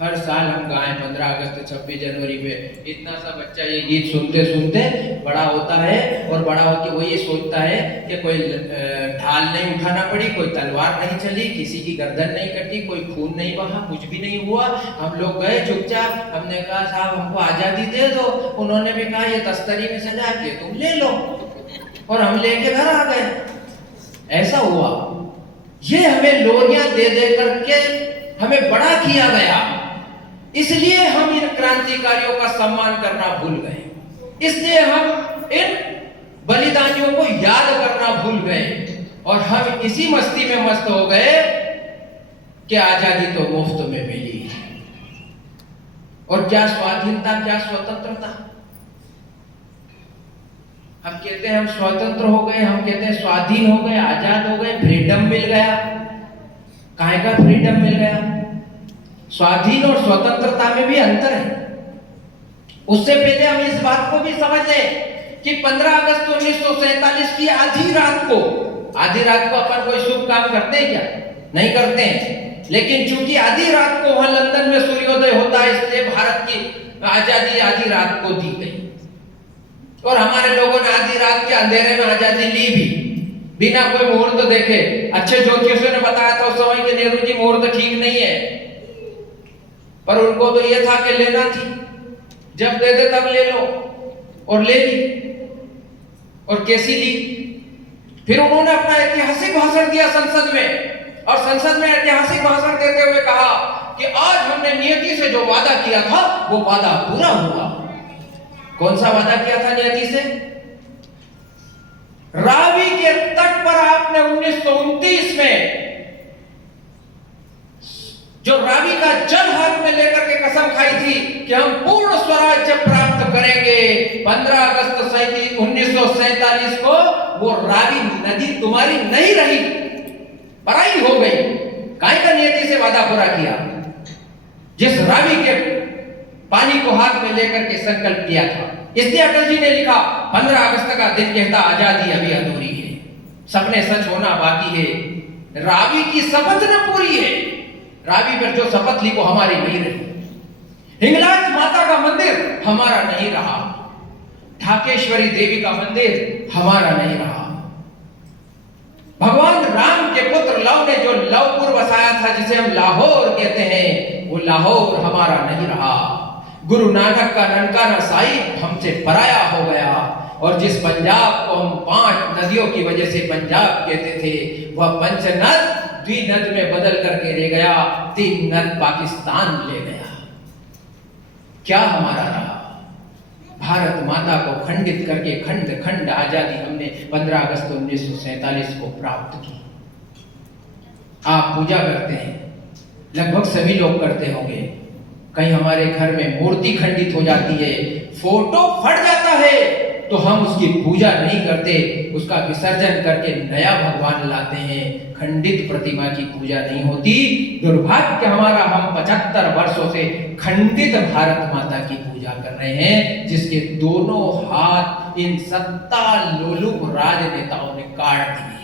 हर साल हम गाएं 15 अगस्त 26 जनवरी पे, इतना सा बच्चा ये गीत सुनते सुनते बड़ा होता है और बड़ा होकर वो ये सोचता है कि कोई ढाल नहीं उठाना पड़ी, कोई तलवार नहीं चली, किसी की गर्दन नहीं कटी, कोई खून नहीं बहा, कुछ भी नहीं हुआ। हम लोग गए चुपचाप, हमने कहा साहब हमको आजादी दे दो, उन्होंने भी कहा ये तस्तरी में सजा के तुम ले लो, और हम लेके घर आ गए। ऐसा हुआ। ये हमें लोरियां दे दे करके हमें बड़ा किया गया, इसलिए हम इन क्रांतिकारियों का सम्मान करना भूल गए, इसलिए हम इन बलिदानियों को याद करना भूल गए और हम इसी मस्ती में मस्त हो गए कि आजादी तो मुफ्त में मिली है। और क्या स्वाधीनता, क्या स्वतंत्रता। हम कहते हैं हम स्वतंत्र हो गए, हम कहते हैं स्वाधीन हो गए, आजाद हो गए, फ्रीडम मिल गया। काहे का फ्रीडम मिल गया? स्वाधीन और स्वतंत्रता में भी अंतर है। उससे पहले हम इस बात को भी समझ लें कि 15 अगस्त 1947 की आधी रात को अपन कोई शुभ काम करते हैं क्या? नहीं करते हैं, लेकिन चूंकि आधी रात को वहां लंदन में सूर्योदय होता है, इसलिए भारत की आजादी आधी रात को दी गई। और हमारे लोगों ने आधी रात के अंधेरे में आजादी ली भी बिना कोई मुहूर्त देखे। अच्छे ज्योतिषियों ने बताया था उस समय के नेहरू जी मुहूर्त ठीक नहीं है, पर उनको तो यह था कि लेना थी, जब दे दे तब ले लो, और ले ली। और कैसी ली? फिर उन्होंने अपना ऐतिहासिक भाषण दिया संसद में, और संसद में ऐतिहासिक भाषण देते हुए कहा कि आज हमने नियति से जो वादा किया था वो वादा पूरा हुआ। कौन सा वादा किया था नियति से? रावी के तट पर आपने 1929 में जो रावी का जल हाथ में लेकर के कसम खाई थी कि हम पूर्ण स्वराज्य प्राप्त करेंगे। 15 अगस्त 1947 को वो रावी नदी तुम्हारी नहीं रही, पराई हो गई। काहे का नियति से वादा पूरा किया? जिस रावी के पानी को हाथ में लेकर के संकल्प किया था। इसलिए अटल जी ने लिखा 15 अगस्त का दिन कहता आजादी अभी अधूरी है, सपने सच होना बाकी है। रावी की शपथ न पूरी है, रावी पर जो शपथ ली वो हमारी नहीं रही। हिंगलाज माता का मंदिर हमारा नहीं रहा, ढाकेश्वरी देवी का मंदिर हमारा नहीं रहा। भगवान राम के पुत्र लव ने जो लवपुर बसाया था, जिसे हम लाहौर कहते हैं, वो लाहौर हमारा नहीं रहा। गुरु नानक का ननकाना साहिब हमसे पराया हो गया, और जिस पंजाब को हम 5 नदियों की वजह से पंजाब कहते थे, वह पंचनद द्विनद में बदल करके रह गया, 3 नद पाकिस्तान ले गया। क्या हमारा रहा? भारत माता को खंडित करके खंड खंड आजादी हमने 15 अगस्त 1947 को प्राप्त की। आप पूजा करते हैं, लगभग सभी लोग करते होंगे। कहीं हमारे घर में मूर्ति खंडित हो जाती है, फोटो फट जाता है, तो हम उसकी पूजा नहीं करते, उसका विसर्जन करके नया भगवान लाते हैं। खंडित प्रतिमा की पूजा नहीं होती। दुर्भाग्य हमारा, हम 75 वर्षों से खंडित भारत माता की पूजा कर रहे हैं, जिसके दोनों हाथ इन सत्ता लोलुप राजनेताओं ने काट दिए।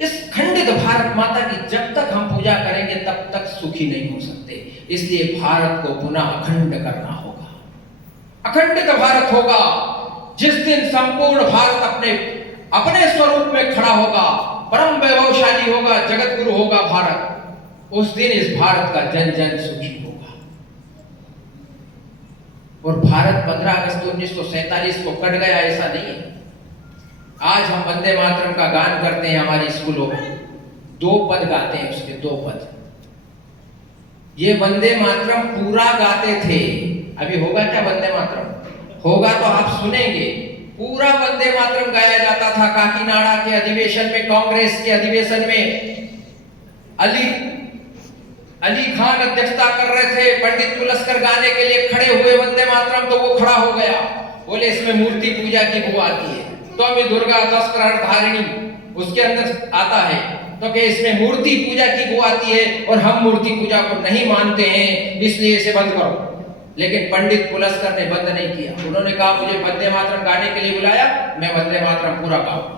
इस खंडित भारत माता की जब तक हम पूजा करेंगे तब तक सुखी नहीं हो सकते। इसलिए भारत को पुनः अखंड करना होगा। अखंडित भारत होगा जिस दिन संपूर्ण भारत अपने स्वरूप में खड़ा होगा, परम वैभवशाली होगा, जगत गुरु होगा भारत। उस दिन इस भारत का जन जन सुखी होगा। और भारत 15 अगस्त 1947 को कट गया ऐसा नहीं है। आज हम वंदे मातरम का गान करते हैं हमारे स्कूलों में, 2 पद गाते हैं, उसके 2 पद। ये वंदे मातरम पूरा गाते थे। अभी होगा क्या वंदे मातरम? होगा तो आप सुनेंगे। पूरा वंदे मातरम गाया जाता था। काकीनाडा के अधिवेशन में, कांग्रेस के अधिवेशन में अली खान अध्यक्षता कर रहे थे। पंडित तुलस्कर गाने के लिए खड़े हुए वंदे मातरम, तो वो खड़ा हो गया, बोले इसमें मूर्ति पूजा की वो आती है, तो हमें दुर्गा 10 ग्रहण धारिणी उसके अंदर आता है, तो कि इसमें मूर्ति पूजा की वो आती है और हम मूर्ति पूजा को नहीं मानते हैं, इसलिए इसे बंद करो। लेकिन पंडित पुलस्कर ने बंद नहीं किया। उन्होंने कहा मुझे वंदे मातरम गाने के लिए बुलाया, मैं वंदे मातरम पूरा गाऊंगा।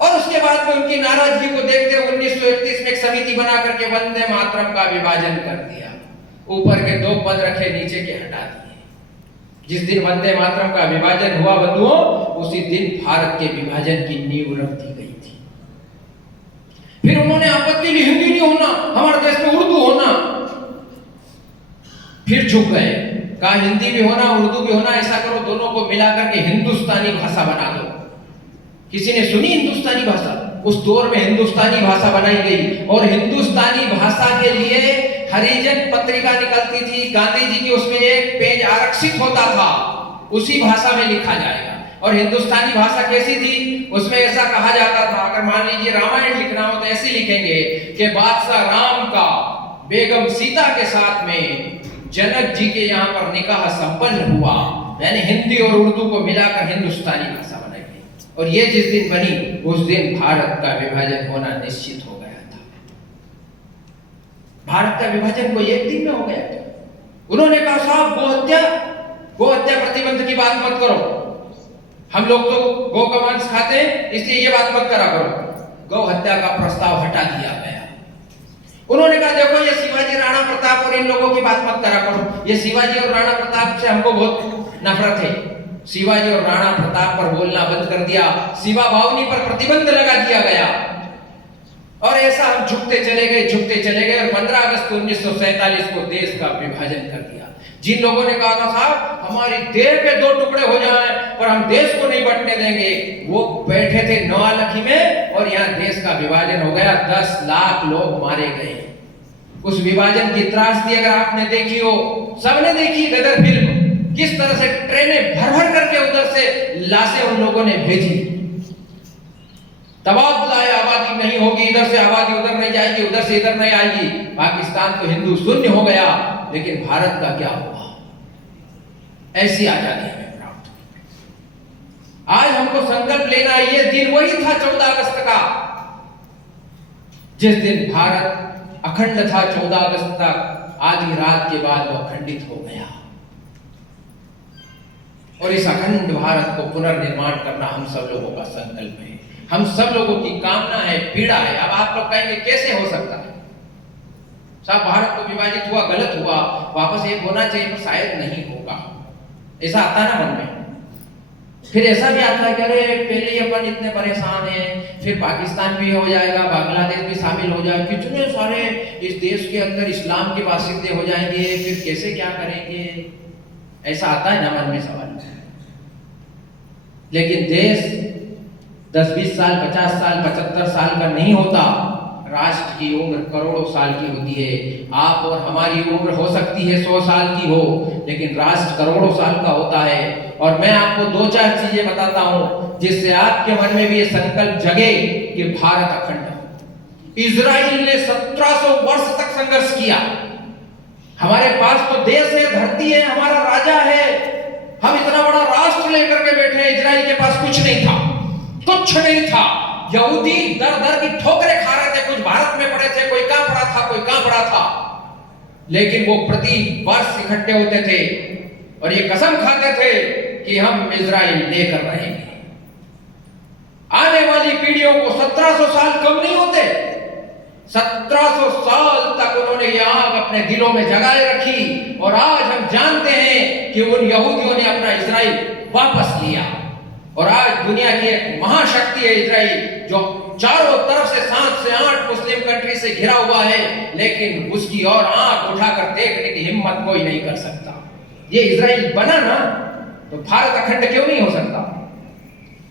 और उसके बाद में उनकी नाराजगी को देखते हुए 1931 में एक समिति बना करके वंदे मातरम का विभाजन कर दिया। ऊपर के 2 पद रखे, नीचे के हटा दिए। जिस दिन वंदे मातरम का विभाजन हुआ बंधुओं, उसी दिन भारत के विभाजन की नींव रख दी गई थी। फिर उन्होंने आपत्ति ली, हिंदी नहीं होना, हमारे देश में उर्दू होना। फिर झुक गए, कहा हिंदी भी होना, उर्दू भी होना, ऐसा करो दोनों को मिलाकर के हिंदुस्तानी भाषा बना दो। किसी ने सुनी हिंदुस्तानी भाषा? उस दौर में हिंदुस्तानी भाषा बनाई गई। और हिंदुस्तानी भाषा के लिए हरिजन पत्रिका निकलती थी गांधी जी की, उसमें एक पेज आरक्षित होता था, उसी भाषा में लिखा जाएगा। और हिंदुस्तानी भाषा कैसी थी? उसमें ऐसा कहा जाता था, अगर मान लीजिए रामायण लिखना हो तो ऐसे लिखेंगे कि बादशाह राम का बेगम सीता के साथ में जनक जी के यहाँ पर निकाह संपन्न हुआ। यानी हिंदी और उर्दू को मिलाकर हिंदुस्तानी भाषा बनाई गई। और ये जिस दिन बनी, उस दिन भारत का विभाजन होना निश्चित हो गया था। भारत का विभाजन कोई एक दिन में हो गया था। उन्होंने कहा साहब गो हत्या प्रतिबंध की बात मत करो, हम लोग तो गौ का मांस खाते हैं, इसलिए ये बात मत करा करो। गौ हत्या का प्रस्ताव हटा दिया गया। उन्होंने कहा देखो ये शिवाजी राणा प्रताप और इन लोगों की बात मत करा करो, ये शिवाजी और राणा प्रताप से हमको बहुत नफरत है। शिवाजी और राणा प्रताप पर बोलना बंद कर दिया, शिवा भावनी पर प्रतिबंध लगा दिया गया। और ऐसा हम झुकते चले गए और 15 अगस्त 1947 को देश का विभाजन कर दिया। जिन लोगों ने कहा था साहब हमारी देह के 2 टुकड़े हो जाएं पर हम देश को नहीं बंटने देंगे, वो बैठे थे नौलखी में और यहाँ देश का विभाजन हो गया। 10 लाख लोग मारे गए। उस विभाजन की त्रासदी अगर आपने देखी हो, सबने देखी गदर फिल्म, किस तरह से ट्रेनें भर भर करके उधर से लाशें उन लोगों ने भेजी। तबादला आबादी नहीं होगी, इधर से आबादी उधर नहीं जाएगी, उधर से इधर नहीं आएगी। पाकिस्तान तो हिंदू शून्य हो गया, लेकिन भारत का क्या हुआ? ऐसी आजादी हमें प्राप्त हुई। आज हमको संकल्प लेना है, ये दिन वही था 14 अगस्त का, जिस दिन भारत अखंड था। 14 अगस्त तक आधी रात के बाद वो खंडित हो गया। और इस अखंड भारत को पुनर्निर्माण करना हम सब लोगों का संकल्प है, हम सब लोगों की कामना है, पीड़ा है। अब आप लोग कहेंगे कैसे हो सकता है साहब, भारत तो विभाजित हुआ, गलत हुआ, वापस एक होना चाहिए, पर शायद नहीं होगा। ऐसा आता ना मन में। फिर ऐसा भी आता है कि अरे पहले ही अपन इतने परेशान हैं, फिर पाकिस्तान भी हो जाएगा, बांग्लादेश भी शामिल हो जाएगा, कितने सारे इस देश के अंदर इस्लाम के बासिंदे हो जाएंगे, फिर कैसे क्या करेंगे? ऐसा आता है ना मन में सवाल। लेकिन देश 10-20 साल, 50 साल, 75 साल का नहीं होता। राष्ट्र की उम्र करोड़ों साल की होती है। आप और हमारी उम्र हो सकती है 100 साल की हो, लेकिन राष्ट्र करोड़ों साल का होता है। और मैं आपको 2-4 चीजें बताता हूं जिससे आपके मन में भी ये संकल्प जगे कि भारत अखंड हो। इजराइल ने 1700 वर्ष तक संघर्ष किया। हमारे पास तो देश है, धरती है, हमारा राजा है, हम इतना बड़ा राष्ट्र लेकर के बैठे हैं। इजराइल के पास कुछ नहीं था, कुछ नहीं था। यहूदी दर दर की ठोकरें खा रहे थे, कुछ भारत में पड़े थे, कोई कहां पड़ा था, कोई कहां पड़ा था, लेकिन वो प्रति वर्ष इकट्ठे होते थे और ये कसम खाते थे कि हम इजराइल लेकर रहेंगे। आने वाली पीढ़ियों को 1700 साल कम नहीं होते। 1700 साल तक उन्होंने ये आग अपने दिलों में जगाए रखी और आज हम जानते हैं कि उन यहूदियों ने अपना इजराइल वापस लिया और आज दुनिया की एक महाशक्ति है इजराइल, जो चारों तरफ से 7 से 8 मुस्लिम कंट्री से घिरा हुआ है, लेकिन उसकी और आंख उठाकर देखने की हिम्मत कोई नहीं कर सकता। ये इजराइल बना ना, तो भारत अखंड क्यों नहीं हो सकता?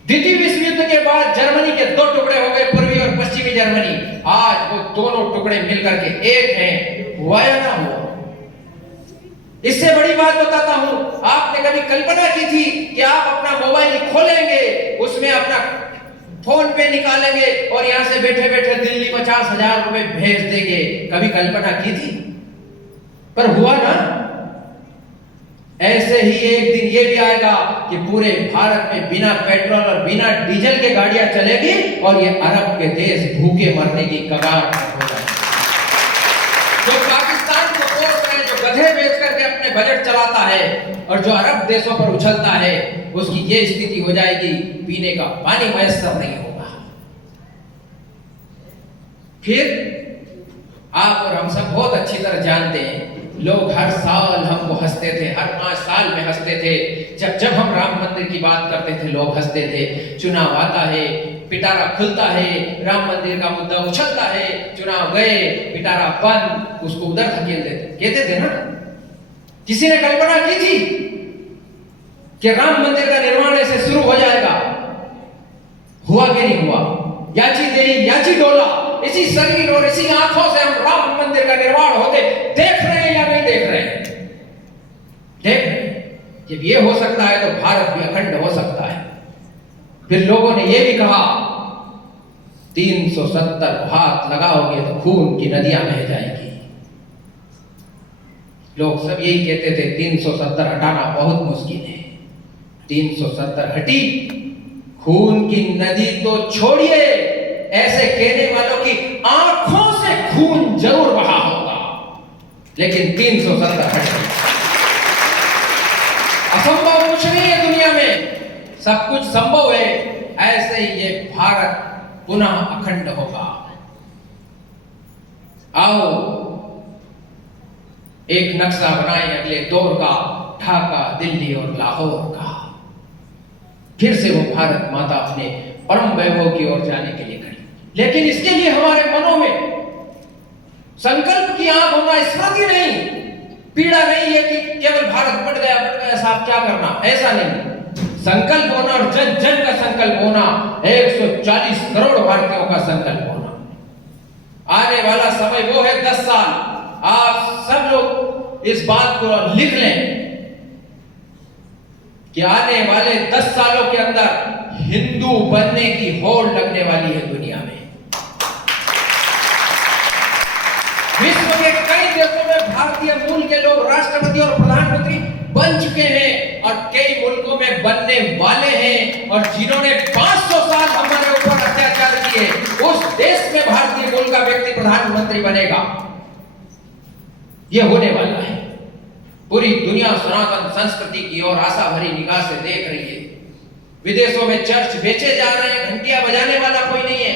द्वितीय विश्व युद्ध के बाद जर्मनी के 2 टुकड़े हो गए, पूर्वी और पश्चिमी जर्मनी। आज वो दोनों टुकड़े मिलकर के एक हैं। हुआ या ना हुआ? इससे बड़ी बात बताता हूं, आपने कभी कल्पना की थी कि आप अपना मोबाइल खोलेंगे, उसमें अपना फोन पे निकालेंगे और यहां से बैठे बैठे दिल्ली 50,000 रुपए भेज देंगे? कभी कल्पना की थी? पर हुआ ना। ऐसे ही एक दिन ये भी आएगा कि पूरे भारत में बिना पेट्रोल और बिना डीजल के गाड़ियां चलेगी और ये अरब के देश भूखे मरने की कगार पर हो जाएंगे। जो पाकिस्तान को कोस रहे, जो गधे बेच करके अपने बजट चलाता है और जो अरब देशों पर उछलता है, उसकी ये स्थिति हो जाएगी, पीने का पानी मयस्सर नहीं होगा। फिर आप और हम सब बहुत अच्छी तरह जानते हैं, लोग हर साल हमको हंसते थे, हर 5 साल में हंसते थे। जब हम राम मंदिर की बात करते थे लोग हंसते थे। चुनाव आता है, पिटारा खुलता है, राम मंदिर का मुद्दा उछलता है, चुनाव गए, पिटारा बंद, उसको उधर धकेल देते, कहते थे ना। किसी ने कल्पना की थी कि राम मंदिर का निर्माण ऐसे शुरू हो जाएगा? हुआ कि नहीं हुआ? याची देही याची डोला, इसी शरीर और इसी आंखों से हम राम मंदिर का निर्माण होते देख रहे हैं या नहीं देख रहे हैं? देख रहे हैं। जब ये हो सकता है तो भारत भी अखंड हो सकता है। फिर लोगों ने ये भी कहा 370 हाथ लगाओगे तो खून की नदियां बह जाएगी। लोग सब यही कहते थे 370 हटाना बहुत मुश्किल है। 370 हटी, खून की नदी तो छोड़िए, ऐसे कहने वालों की आंखों से खून जरूर बहा होगा, लेकिन 370 हट गई। असंभव कुछ नहीं है दुनिया में, सब कुछ संभव है। ऐसे ही ये भारत पुनः अखंड होगा। आओ एक नक्शा बनाए अगले दौर का, ढाका, दिल्ली और लाहौर का। फिर से वो भारत माता अपने परम वैभव की ओर जाने के लिए खड़ी। लेकिन इसके लिए हमारे मनों में संकल्प की आग होना, स्मृति नहीं। पीड़ा नहीं है कि केवल भारत बढ़ गया साहब क्या करना, ऐसा नहीं। संकल्प होना और जन जन का संकल्प होना, 140 करोड़ भारतीयों का संकल्प होना। आने वाला समय वो है 10 साल। आप सब लोग इस बात को लिख लें कि आने वाले 10 सालों के अंदर हिंदू बनने की होड़ लगने वाली है दुनिया में। विश्व के कई देशों में भारतीय मूल के लोग राष्ट्रपति और प्रधानमंत्री बन चुके हैं और कई मुल्कों में बनने वाले हैं। और जिन्होंने 500 साल हमारे ऊपर अत्याचार किए, उस देश में भारतीय मूल का व्यक्ति प्रधानमंत्री बनेगा। यह होने वाला है। पूरी दुनिया सनातन संस्कृति की ओर आशा भरी निगाह से देख रही है। विदेशों में चर्च बेचे जा रहे हैं, घंटियां बजाने वाला कोई नहीं है,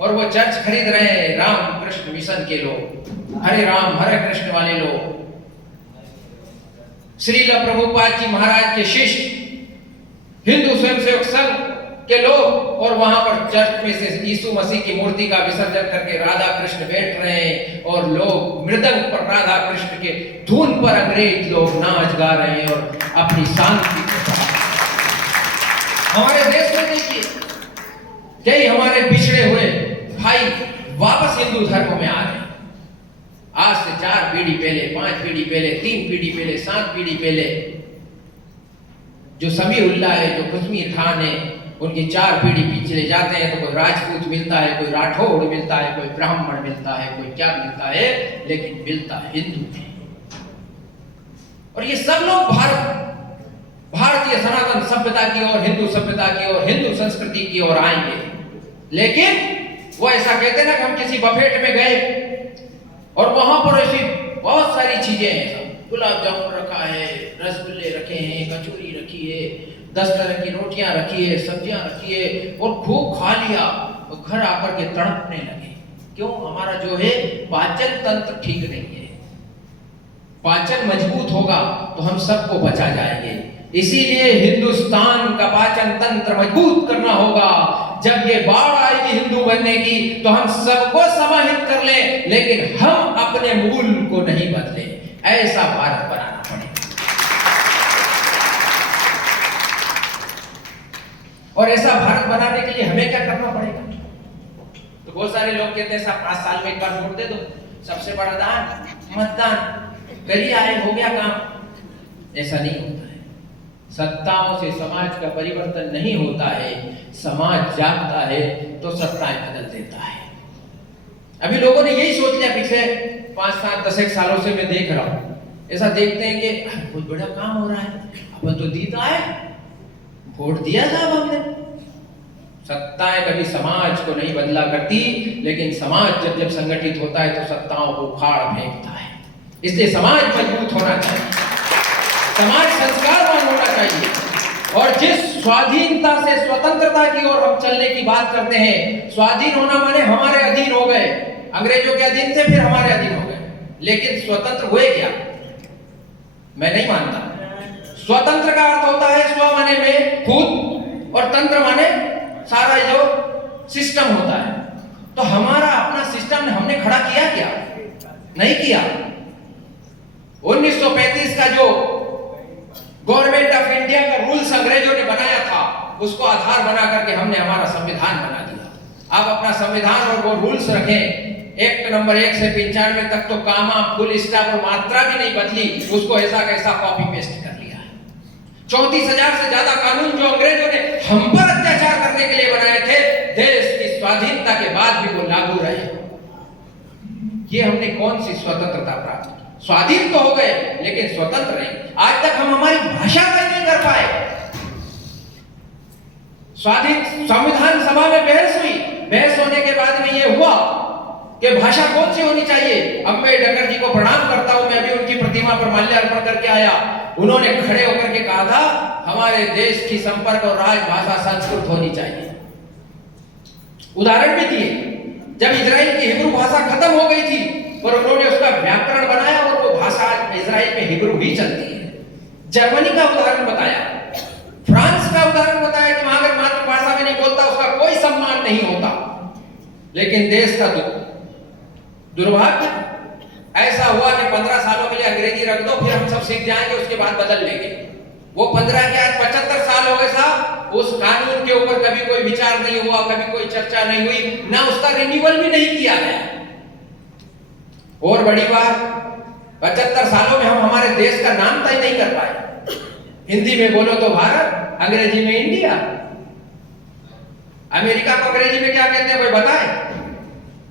और वो चर्च खरीद रहे हैं राम कृष्ण मिशन के लोग, हरे राम हरे कृष्ण वाले लोग, श्रील प्रभुपाद जी महाराज के शिष्य, हिंदू स्वयंसेवक संघ के लोग। और वहां पर चर्च में से यीशु मसीह की मूर्ति का विसर्जन करके राधा कृष्ण बैठ रहे हैं और लोग मृदंग पर राधा कृष्ण के धुन पर अंग्रेज लोग नाच गा रहे हैं और अपनी शांति के साथ। हमारे देश में देखिए कई हमारे पिछड़े हुए भाई वापस हिंदू धर्म में आ रहे हैं। आज से 4 पीढ़ी पहले, 5 पीढ़ी पहले, 3 पीढ़ी पहले, 7 पीढ़ी पहले जो समीउल्लाह है, जो कश्मीर खान है, उनकी 4 पीढ़ी पीछे जाते हैं तो कोई राजपूत मिलता है, कोई राठौड़ मिलता है, कोई ब्राह्मण मिलता है, कोई क्या मिलता है, लेकिन मिलता हिंदू है। और ये सब लोग भारतीय सनातन सभ्यता की ओर, हिंदू सभ्यता की ओर, हिंदू संस्कृति की ओर आएंगे। लेकिन वो ऐसा कहते हैं ना कि हम किसी बफेट में गए और वहां पर ऐसी बहुत सारी चीजें हैं, गुलाब जामुन रखा है, रसगुल्ले रखे हैं, कचौरी रखी है, 10 तरह की रोटियां रखी है, सब्जियां रखी है, और खूब खा लिया और घर आकर के तड़पने लगे। क्यों? हमारा जो है पाचन तंत्र ठीक नहीं है। पाचन मजबूत होगा तो हम सबको बचा जाएंगे। इसीलिए हिंदुस्तान का पाचन तंत्र मजबूत करना होगा। जब ये बाढ़ आएगी हिंदू बनने की तो हम सबको समाहित कर लें, लेकिन हम अपने मूल को नहीं बदलें। ऐसा भारत बनाना पड़ेगा। और ऐसा भारत बनाने के लिए हमें क्या करना पड़ेगा? तो बहुत सारे लोग कहते हैं साहब 5 साल में एक बार वोट दे दो, सबसे बड़ा दान मतदान, करिए आए, हो गया काम। ऐसा नहीं होता है। सत्ताओं से समाज का परिवर्तन नहीं होता है। समाज जागता है तो सत्ताएं बदल देता है। अभी लोगों ने यही सोच लिया, पिछले 5 साल 10 सालों से मैं देख रहा हूं, ऐसा देखते हैं कि बहुत बड़ा काम हो रहा है, अपन तो जीता है, वोट दिया साहब हमने। सत्ताएं कभी समाज को नहीं बदला करती, लेकिन समाज जब जब संगठित होता है तो सत्ताओं को उखाड़ फेंकता है। इसलिए समाज मजबूत होना चाहिए, समाज संस्कारवान होना चाहिए। और जिस स्वाधीनता से स्वतंत्रता की ओर हम चलने की बात करते हैं, स्वाधीन होना माने हमारे अधीन हो गए, अंग्रेजों के अधीन थे, फिर हमारे अधीन हो गए, लेकिन स्वतंत्र हुए क्या? मैं नहीं मानता। स्वतंत्र का अर्थ होता है स्व माने में खुद, और तंत्र माने सारा जो सिस्टम होता है। तो हमारा अपना सिस्टम हमने खड़ा किया क्या? नहीं किया। 1935 का जो गवर्नमेंट ऑफ इंडिया का रूल्स अंग्रेजों ने बनाया था, उसको आधार बना करके हमने हमारा संविधान बना दिया। आप अपना संविधान और वो रूल्स रखें। एक्ट नंबर 1 से 95 तक तो कामा, फुल स्टॉप और मात्रा भी नहीं बदली, उसको ऐसा कैसा कॉपी पेस्ट कर लिया है। 34,000 से ज्यादा कानून जो अंग्रेजों ने हम पर अत्याचार करने के लिए बनाए थे, देश की स्वाधीनता के बाद भी वो लागू रहे। ये हमने कौन सी स्वतंत्रता प्राप्त की? स्वाधीन तो हो गए लेकिन स्वतंत्र नहीं। आज तक हम हमारी भाषा का ही नहीं कर पाए। स्वाधीन संविधान सभा में बहस हुई, बहस होने के बाद में ये हुआ कि भाषा कौन सी होनी चाहिए। अम्बेडकर जी को प्रणाम करता हूं, मैं अभी उनकी प्रतिमा पर माल्यार्पण करके आया। उन्होंने खड़े होकर के कहा था हमारे देश की संपर्क और राजभाषा संस्कृत होनी चाहिए। उदाहरण भी दिए, जब इजराइल की हिब्रू भाषा खत्म हो गई थी और उन्होंने उसका व्याकरण बनाया और वो भाषा आज इजराइल में हिब्रू ही चलती है। जर्मनी का उदाहरण बताया, फ्रांस का उदाहरण बताया कि वहां अगर मातृभाषा में नहीं बोलता उसका कोई सम्मान नहीं होता। लेकिन देश का दुर्भाग्य ऐसा हुआ कि 15 सालों के लिए अंग्रेजी रख दो, फिर हम सब सीख जाएंगे, उसके बाद बदल लेंगे। वो 15 के आज 75 साल हो गए साहब, उस कानून के ऊपर कभी कोई विचार नहीं हुआ, कभी कोई चर्चा नहीं हुई, ना उसका रिन्यूअल भी नहीं किया गया। और बड़ी बात, 75 सालों में हम हमारे देश का नाम तय नहीं कर पाए। हिंदी में बोलो तो भारत, अंग्रेजी में इंडिया। अमेरिका को अंग्रेजी में क्या कहते हैं कोई बताए?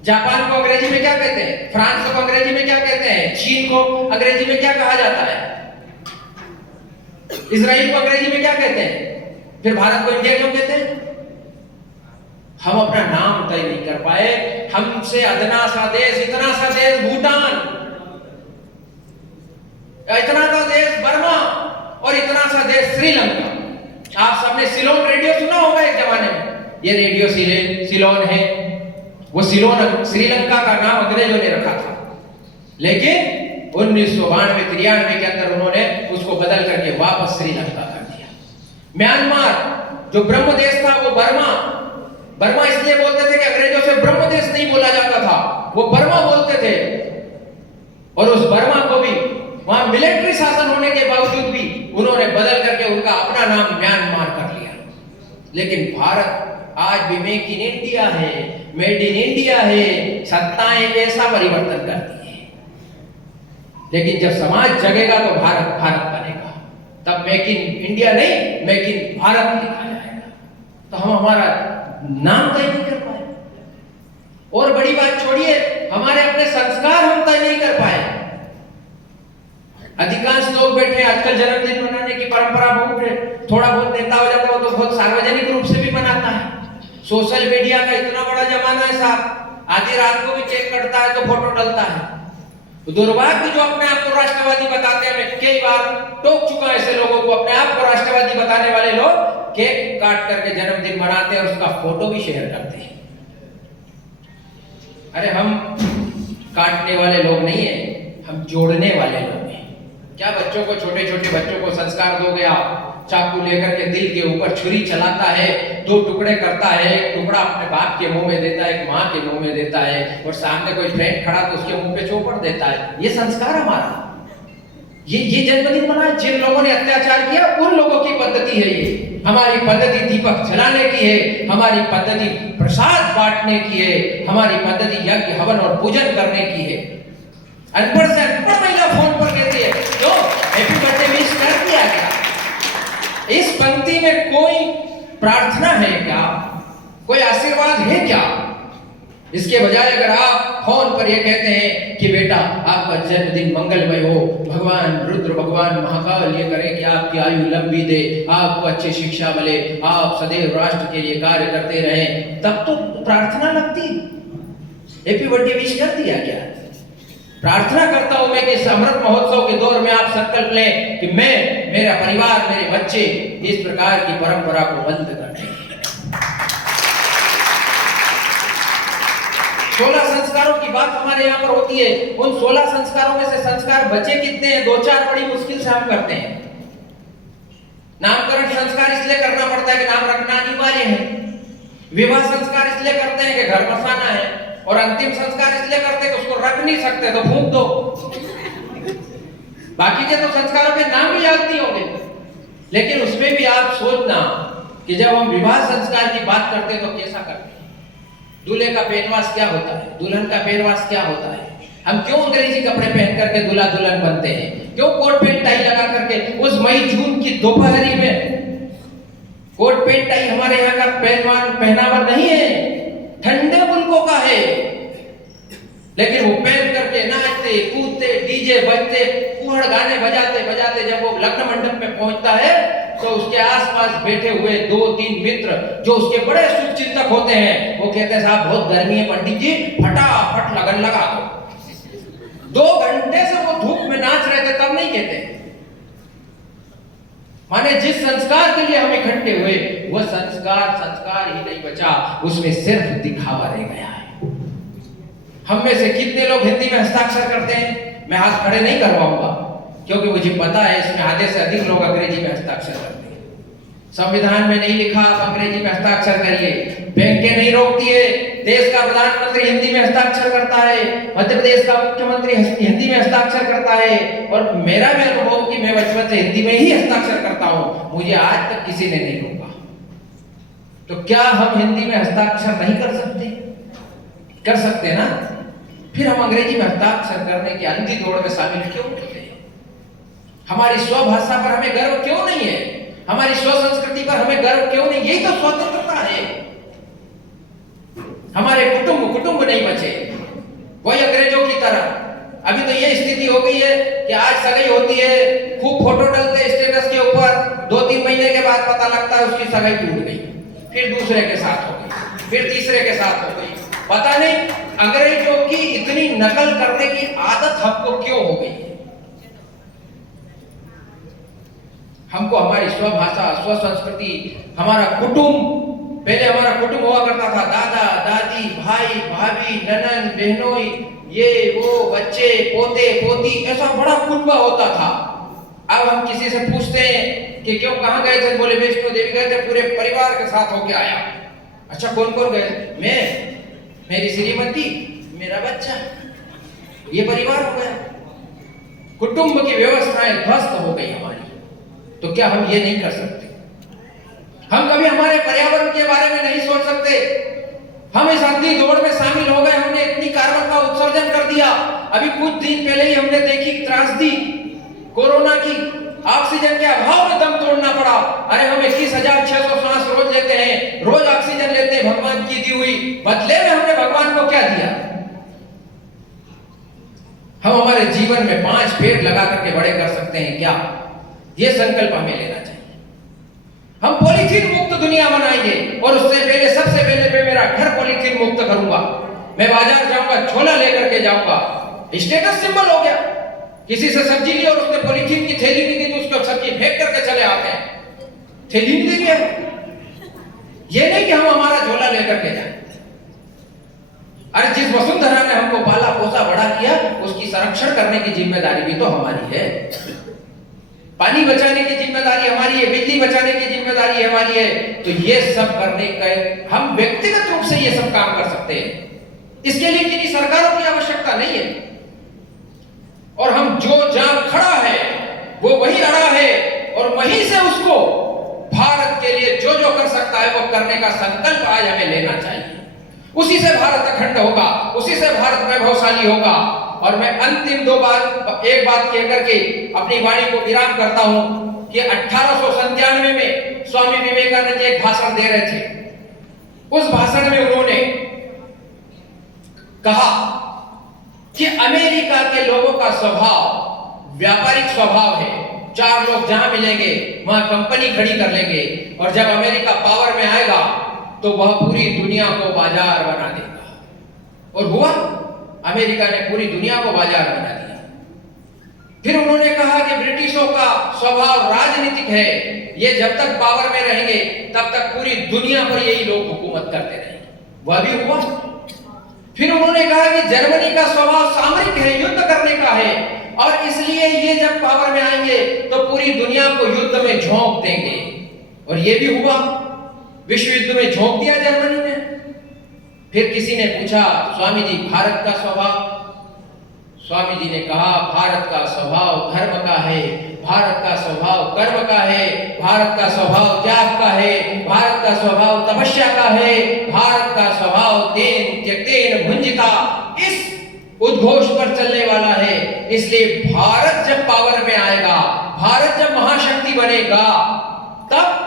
जापान को अंग्रेजी में क्या कहते हैं? फ्रांस को अंग्रेजी में क्या कहते हैं? चीन को अंग्रेजी में क्या कहा जाता है? इजराइल को अंग्रेजी में क्या कहते हैं? फिर भारत को इंडिया क्यों कहते हैं? हम अपना नाम तय नहीं कर पाए। हमसे अदना सा देश, इतना सा देश भूटान, इतना सा देश बर्मा और इतना सा देश श्रीलंका। आप सबने सिलोन रेडियो सुना होगा एक जमाने में। ये रेडियो सिलोन है, वो सिलोन श्रीलंका का नाम अंग्रेजों ने रखा था, लेकिन 1992-93 के अंदर उन्होंने उसको बदल करके वापस श्रीलंका कर दिया। म्यांमार जो ब्रह्म देश था वो बर्मा इसलिए बोलते थे कि अंग्रेजों से ब्रह्म देश नहीं बोला जाता था, वो बर्मा बोलते थे। और उस बर्मा को भी वहां मिलिट्री शासन होने के बावजूद भी उन्होंने बदल करके उनका अपना नाम म्यांमार कर लिया। लेकिन भारत आज भी मेक इन इंडिया है, मेड इन इंडिया है, सत्ताएं ऐसा परिवर्तन करती है। लेकिन जब समाज जगेगा तो भारत भारत बनेगा, तब मेक इन इंडिया नहीं, मेक इन भारत लिखा जाएगा। तो हम हमारा नाम तय नहीं कर पाए, और बड़ी बात छोड़िए, हमारे अपने संस्कार हम तय नहीं कर पाए। अधिकांश लोग बैठे आजकल जन्मदिन मनाने की परंपरा बहुत है, थोड़ा बहुत नेता हो जाता है तो बहुत सार्वजनिक रूप से भी मनाता है। सोशल मीडिया का इतना बड़ा जमाना है साहब, आधी रात को भी केक कटता है तो फोटो डलता है। तो दुर्भाग्य जो अपने आप को राष्ट्रवादी बताते हैं, मैं कई बार टोक चुका ऐसे लोगों को, अपने आप को राष्ट्रवादी बताने वाले लोग केक काट करके जन्मदिन मनाते हैं और उसका फोटो भी शेयर करते हैं। अरे हम काटने वाले लोग नहीं है, हम जोड़ने वाले लोग हैं। क्या बच्चों को, छोटे छोटे बच्चों को संस्कार दोगे आप? चाकू लेकर के दिल के ऊपर छुरी चलाता है, दो टुकड़े करता है, एक टुकड़ा अपने बाप के मुंह में देता है, एक माँ के मुंह में देता है, और सामने कोई फ्रेंड खड़ा तो उसके मुंह पे चौपड़ देता है। ये संस्कार हमारा, ये जन्मदिन मनाए। जिन लोगों ने अत्याचार किया उन लोगों की पद्धति है ये। हमारी पद्धति दीपक जलाने की है, हमारी पद्धति प्रसाद बांटने की है, हमारी पद्धति यज्ञ हवन और पूजन करने की है। अनपढ़ से अनपढ़ महिला फोन पर कहती है तो हैप्पी बर्थडे विश कर दिया गया। इस पंक्ति में कोई प्रार्थना है क्या? कोई आशीर्वाद है क्या? इसके बजाय अगर आप फोन पर ये कहते हैं कि बेटा आपका जन्मदिन मंगलमय हो, भगवान रुद्र, भगवान महाकाल ये करे कि आपकी आयु लंबी दे, आपको अच्छी शिक्षा मिले, आप सदैव राष्ट्र के लिए कार्य करते रहें, तब तो प्रार्थना लगती। हैप्पी बर्थडे विश कर दिया क्या? प्रार्थना करता हूं मैं कि इस अमृत महोत्सव के दौर में आप संकल्प लें कि मैं, मेरा परिवार, मेरे बच्चे इस प्रकार की परंपरा को बंद कर देंगे। 16 संस्कारों की बात हमारे यहाँ पर होती है। उन 16 संस्कारों में से संस्कार बचे कितने हैं? 2-4 बड़ी मुश्किल से हम करते हैं। नामकरण संस्कार इसलिए करना पड़ता है कि नाम रखना अनिवार्य है। विवाह संस्कार इसलिए करते हैं कि घर बसाना है, और अंतिम संस्कार इसलिए करते हैं कि उसको रख नहीं सकते तो फूंक दो। बाकी के तो संस्कारों के नाम भी याद नहीं होंगे। लेकिन उसमें भी आप सोचना कि जब हम विवाह संस्कार की बात करते हैं तो कैसा करते हैं? दूल्हे का पहनवास क्या होता है? दुल्हन का पहनवास क्या होता है? हम क्यों अंग्रेजी कपड़े पहन करके दूल्हा दुल्हन बनते हैं? क्यों कोट पैंट टाई लगा करके उस मई जून की दोपहरी में? कोट पैंट टाई हमारे यहाँ का पहनावा नहीं है, ठंडे मुल्कों का है। लेकिन वो पहन करके नाचते कूदते, डीजे बजते, कुहड़ गाने बजाते बजाते जब वो लग्न मंडप में पहुंचता है तो उसके आसपास बैठे हुए 2-3 मित्र जो उसके बड़े शुभचिंतक होते हैं, वो कहते हैं साहब बहुत गर्मी है पंडित जी, फटाफट लगन लगा दो। 2 घंटे से वो धूप में नाच रहे थे तब नहीं कहते। माने जिस संस्कार के लिए हम इकट्ठे हुए वो संस्कार ही नहीं बचा, उसमें सिर्फ दिखावा रह गया है। हम में से कितने लोग हिंदी में हस्ताक्षर करते हैं? मैं हाथ खड़े नहीं करवाऊंगा क्योंकि मुझे पता है इसमें आधे से अधिक लोग अंग्रेजी में हस्ताक्षर करते हैं। संविधान में नहीं लिखा आप अंग्रेजी में हस्ताक्षर करिए, बैंकें नहीं रोकती है, देश का प्रधानमंत्री हिंदी में हस्ताक्षर करता है, मध्य प्रदेश का मुख्यमंत्री हिंदी में हस्ताक्षर करता है, और मेरा भी अनुभव कि मैं बचपन से हिंदी में ही हस्ताक्षर करता हूं, मुझे आज तक किसी ने नहीं रोका। तो क्या हम हिंदी में हस्ताक्षर नहीं कर सकते? कर सकते ना? फिर हम अंग्रेजी में हस्ताक्षर करने की अंधी दौड़ में शामिल क्यों होते हैं? हमारी स्वभाषा पर हमें गर्व क्यों नहीं है? हमारी स्व संस्कृति पर हमें गर्व क्यों नहीं? यही तो स्वतंत्रता है। हमारे कुटुंब नहीं बचे, वही अंग्रेजों की तरह। अभी तो ये स्थिति हो गई है कि आज सगाई होती है, खूब फोटो डालते हैं स्टेटस के ऊपर, 2-3 महीने के बाद पता लगता है उसकी सगाई टूट गई, फिर दूसरे के साथ हो गई, फिर तीसरे के साथ हो गई। पता नहीं अंग्रेजों की इतनी नकल करने की आदत हमको क्यों हो गई? हमको हमारी स्वभाषा, स्व संस्कृति, हमारा कुटुंब, पहले हमारा कुटुंब हुआ करता था, दादा दादी, भाई भाभी, ननन बहनोई, ये वो, बच्चे पोते पोती, ऐसा बड़ा कुटुंब होता था। अब हम किसी से पूछते हैं कि क्यों, कहाँ गए थे? बोले वैष्णो देवी गए थे, पूरे परिवार के साथ होके आया। अच्छा कौन कौन गए? मैं, मेरी श्रीमती, मेरा बच्चा, ये परिवार हो गया। कुटुंब की व्यवस्थाएं ध्वस्त हो गई हमारी। तो क्या हम ये नहीं कर सकते? हम कभी हमारे पर्यावरण के बारे में नहीं सोच सकते। हम इस अंधी दौड़ में शामिल हो गए, हमने इतनी कार्बन का उत्सर्जन कर दिया। अभी कुछ दिन पहले ही हमने देखी त्रासदी कोरोना की, ऑक्सीजन के अभाव में दम तोड़ना पड़ा। अरे हम 21,600 सांस रोज लेते हैं, रोज ऑक्सीजन लेते हैं भगवान की दी हुई, बदले में हमने भगवान को क्या दिया? हम हमारे जीवन में 5 पेड़ लगा करके बड़े कर सकते हैं क्या? ये संकल्प हमें लेना चाहिए। हम पॉलीथीन मुक्त दुनिया बनाएंगे, और उससे पहले सबसे पहले मैं मेरा घर पॉलीथीन मुक्त करूंगा। मैं बाजार जाऊंगा, झोला लेकर के जाऊंगा। स्टेटस सिंबल हो गया, किसी से सब्जी ली और उसने पॉलीथीन की थैली नहीं दी तो उसको सब्जी फेंक करके चले आते हैं, थैली नहीं दी है। ये नहीं कि हम हमारा झोला लेकर के जाए। अरे जिस वसुंधरा ने हमको पाला पोसा बड़ा किया, उसकी संरक्षण करने की जिम्मेदारी भी तो हमारी है। पानी बचाने की जिम्मेदारी हमारी है, बिजली बचाने की जिम्मेदारी हमारी है। तो ये सब करने का हम व्यक्तिगत रूप से ये सब काम कर सकते हैं। इसके लिए किसी सरकारों की आवश्यकता नहीं है। और हम जो जहां खड़ा है वो वही अड़ा है, और वहीं से उसको भारत के लिए जो जो कर सकता है वो करने का संकल्प आज हमें लेना चाहिए। उसी से भारत अखंड होगा, उसी से भारत वैभवशाली होगा। और मैं अंतिम एक बात कह करके अपनी वाणी को विराम करता हूं कि 1897 में स्वामी विवेकानंद जी एक भाषण दे रहे थे। उस भाषण में उन्होंने कहा कि अमेरिका के लोगों का स्वभाव व्यापारिक स्वभाव है। 4 लोग जहां मिलेंगे वहां कंपनी खड़ी कर लेंगे, और जब अमेरिका पावर में आएगा तो वह पूरी दुनिया को बाजार बना देगा। और हुआ, अमेरिका ने पूरी दुनिया को बाजार बना दिया। फिर उन्होंने कहा कि ब्रिटिशों का स्वभाव राजनीतिक है, ये जब तक पावर में रहेंगे तब तक पूरी दुनिया पर यही लोग हुकूमत करते रहेंगे। वह भी हुआ। फिर उन्होंने कहा कि जर्मनी का स्वभाव सामरिक है, युद्ध करने का है, और इसलिए ये जब पावर में आएंगे तो पूरी दुनिया को युद्ध में झोंक देंगे। और ये भी हुआ, विश्व युद्ध में झोंक दिया जर्मनी ने। फिर किसी ने पूछा, स्वामी जी भारत का स्वभाव? स्वामी जी ने कहा, भारत का स्वभाव धर्म का है, भारत का स्वभाव कर्म का है, भारत का स्वभाव त्याग का है, भारत का स्वभाव तपस्या का है, भारत का स्वभाव तेन त्यक्तेन भुंजिता, इस उद्घोष पर चलने वाला है। इसलिए भारत जब पावर में आएगा, भारत जब महाशक्ति बनेगा, तब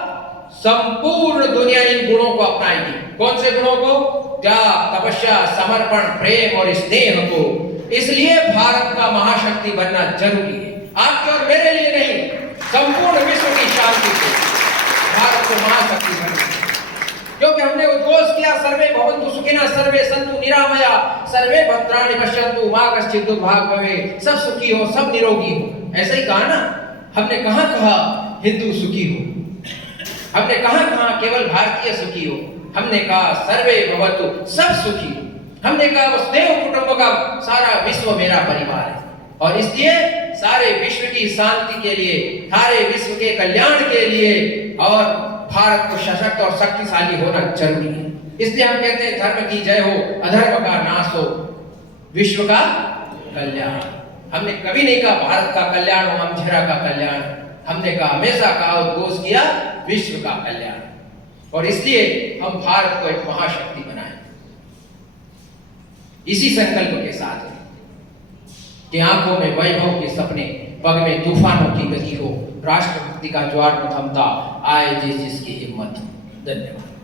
संपूर्ण दुनिया इन गुणों को अपनाएगी। कौन से गुणों को? त्याग, तपस्या, समर्पण, प्रेम और स्नेह को। इसलिए भारत का महाशक्ति बनना जरूरी है, आपके और मेरे लिए नहीं, संपूर्ण विश्व की शांति के भारत को महाशक्ति बनना। क्योंकि हमने उद्घोष किया, सर्वे भवन्तु सुखिनः, सर्वे सन्तु निरामया, सर्वे भद्राणि पश्यन्तु मा कश्चित् दुर्भाग् भवेत्। सब सुखी हो, सब निरोगी हो। ऐसा ही कहा ना? हमने कहां कहा हिंदू सुखी हो? हमने कहा केवल भारतीय सुखी हो? हमने कहा सर्वे भवतु, सब सुखी हो। हमने कहा वसुधैव कुटुंबकम् का सारा विश्व मेरा परिवार है। और इसलिए सारे विश्व की शांति के लिए, सारे विश्व के कल्याण के लिए और भारत को सशक्त और शक्तिशाली होना जरूरी है। इसलिए हम कहते हैं धर्म की जय हो, अधर्म का नाश हो, विश्व का कल्याण। हमने कभी नहीं कहा भारत का कल्याण हो, अमझेरा का कल्याण। हमने कहा, हमेशा कहा, उद्घोष किया, विश्व का कल्याण। और इसलिए हम भारत को एक महाशक्ति बनाएं, इसी संकल्प के साथ कि आंखों में वैभव के सपने, पग में तूफानों की गति हो, राष्ट्रभक्ति का ज्वार न थमता, आए जिसकी हिम्मत। धन्यवाद।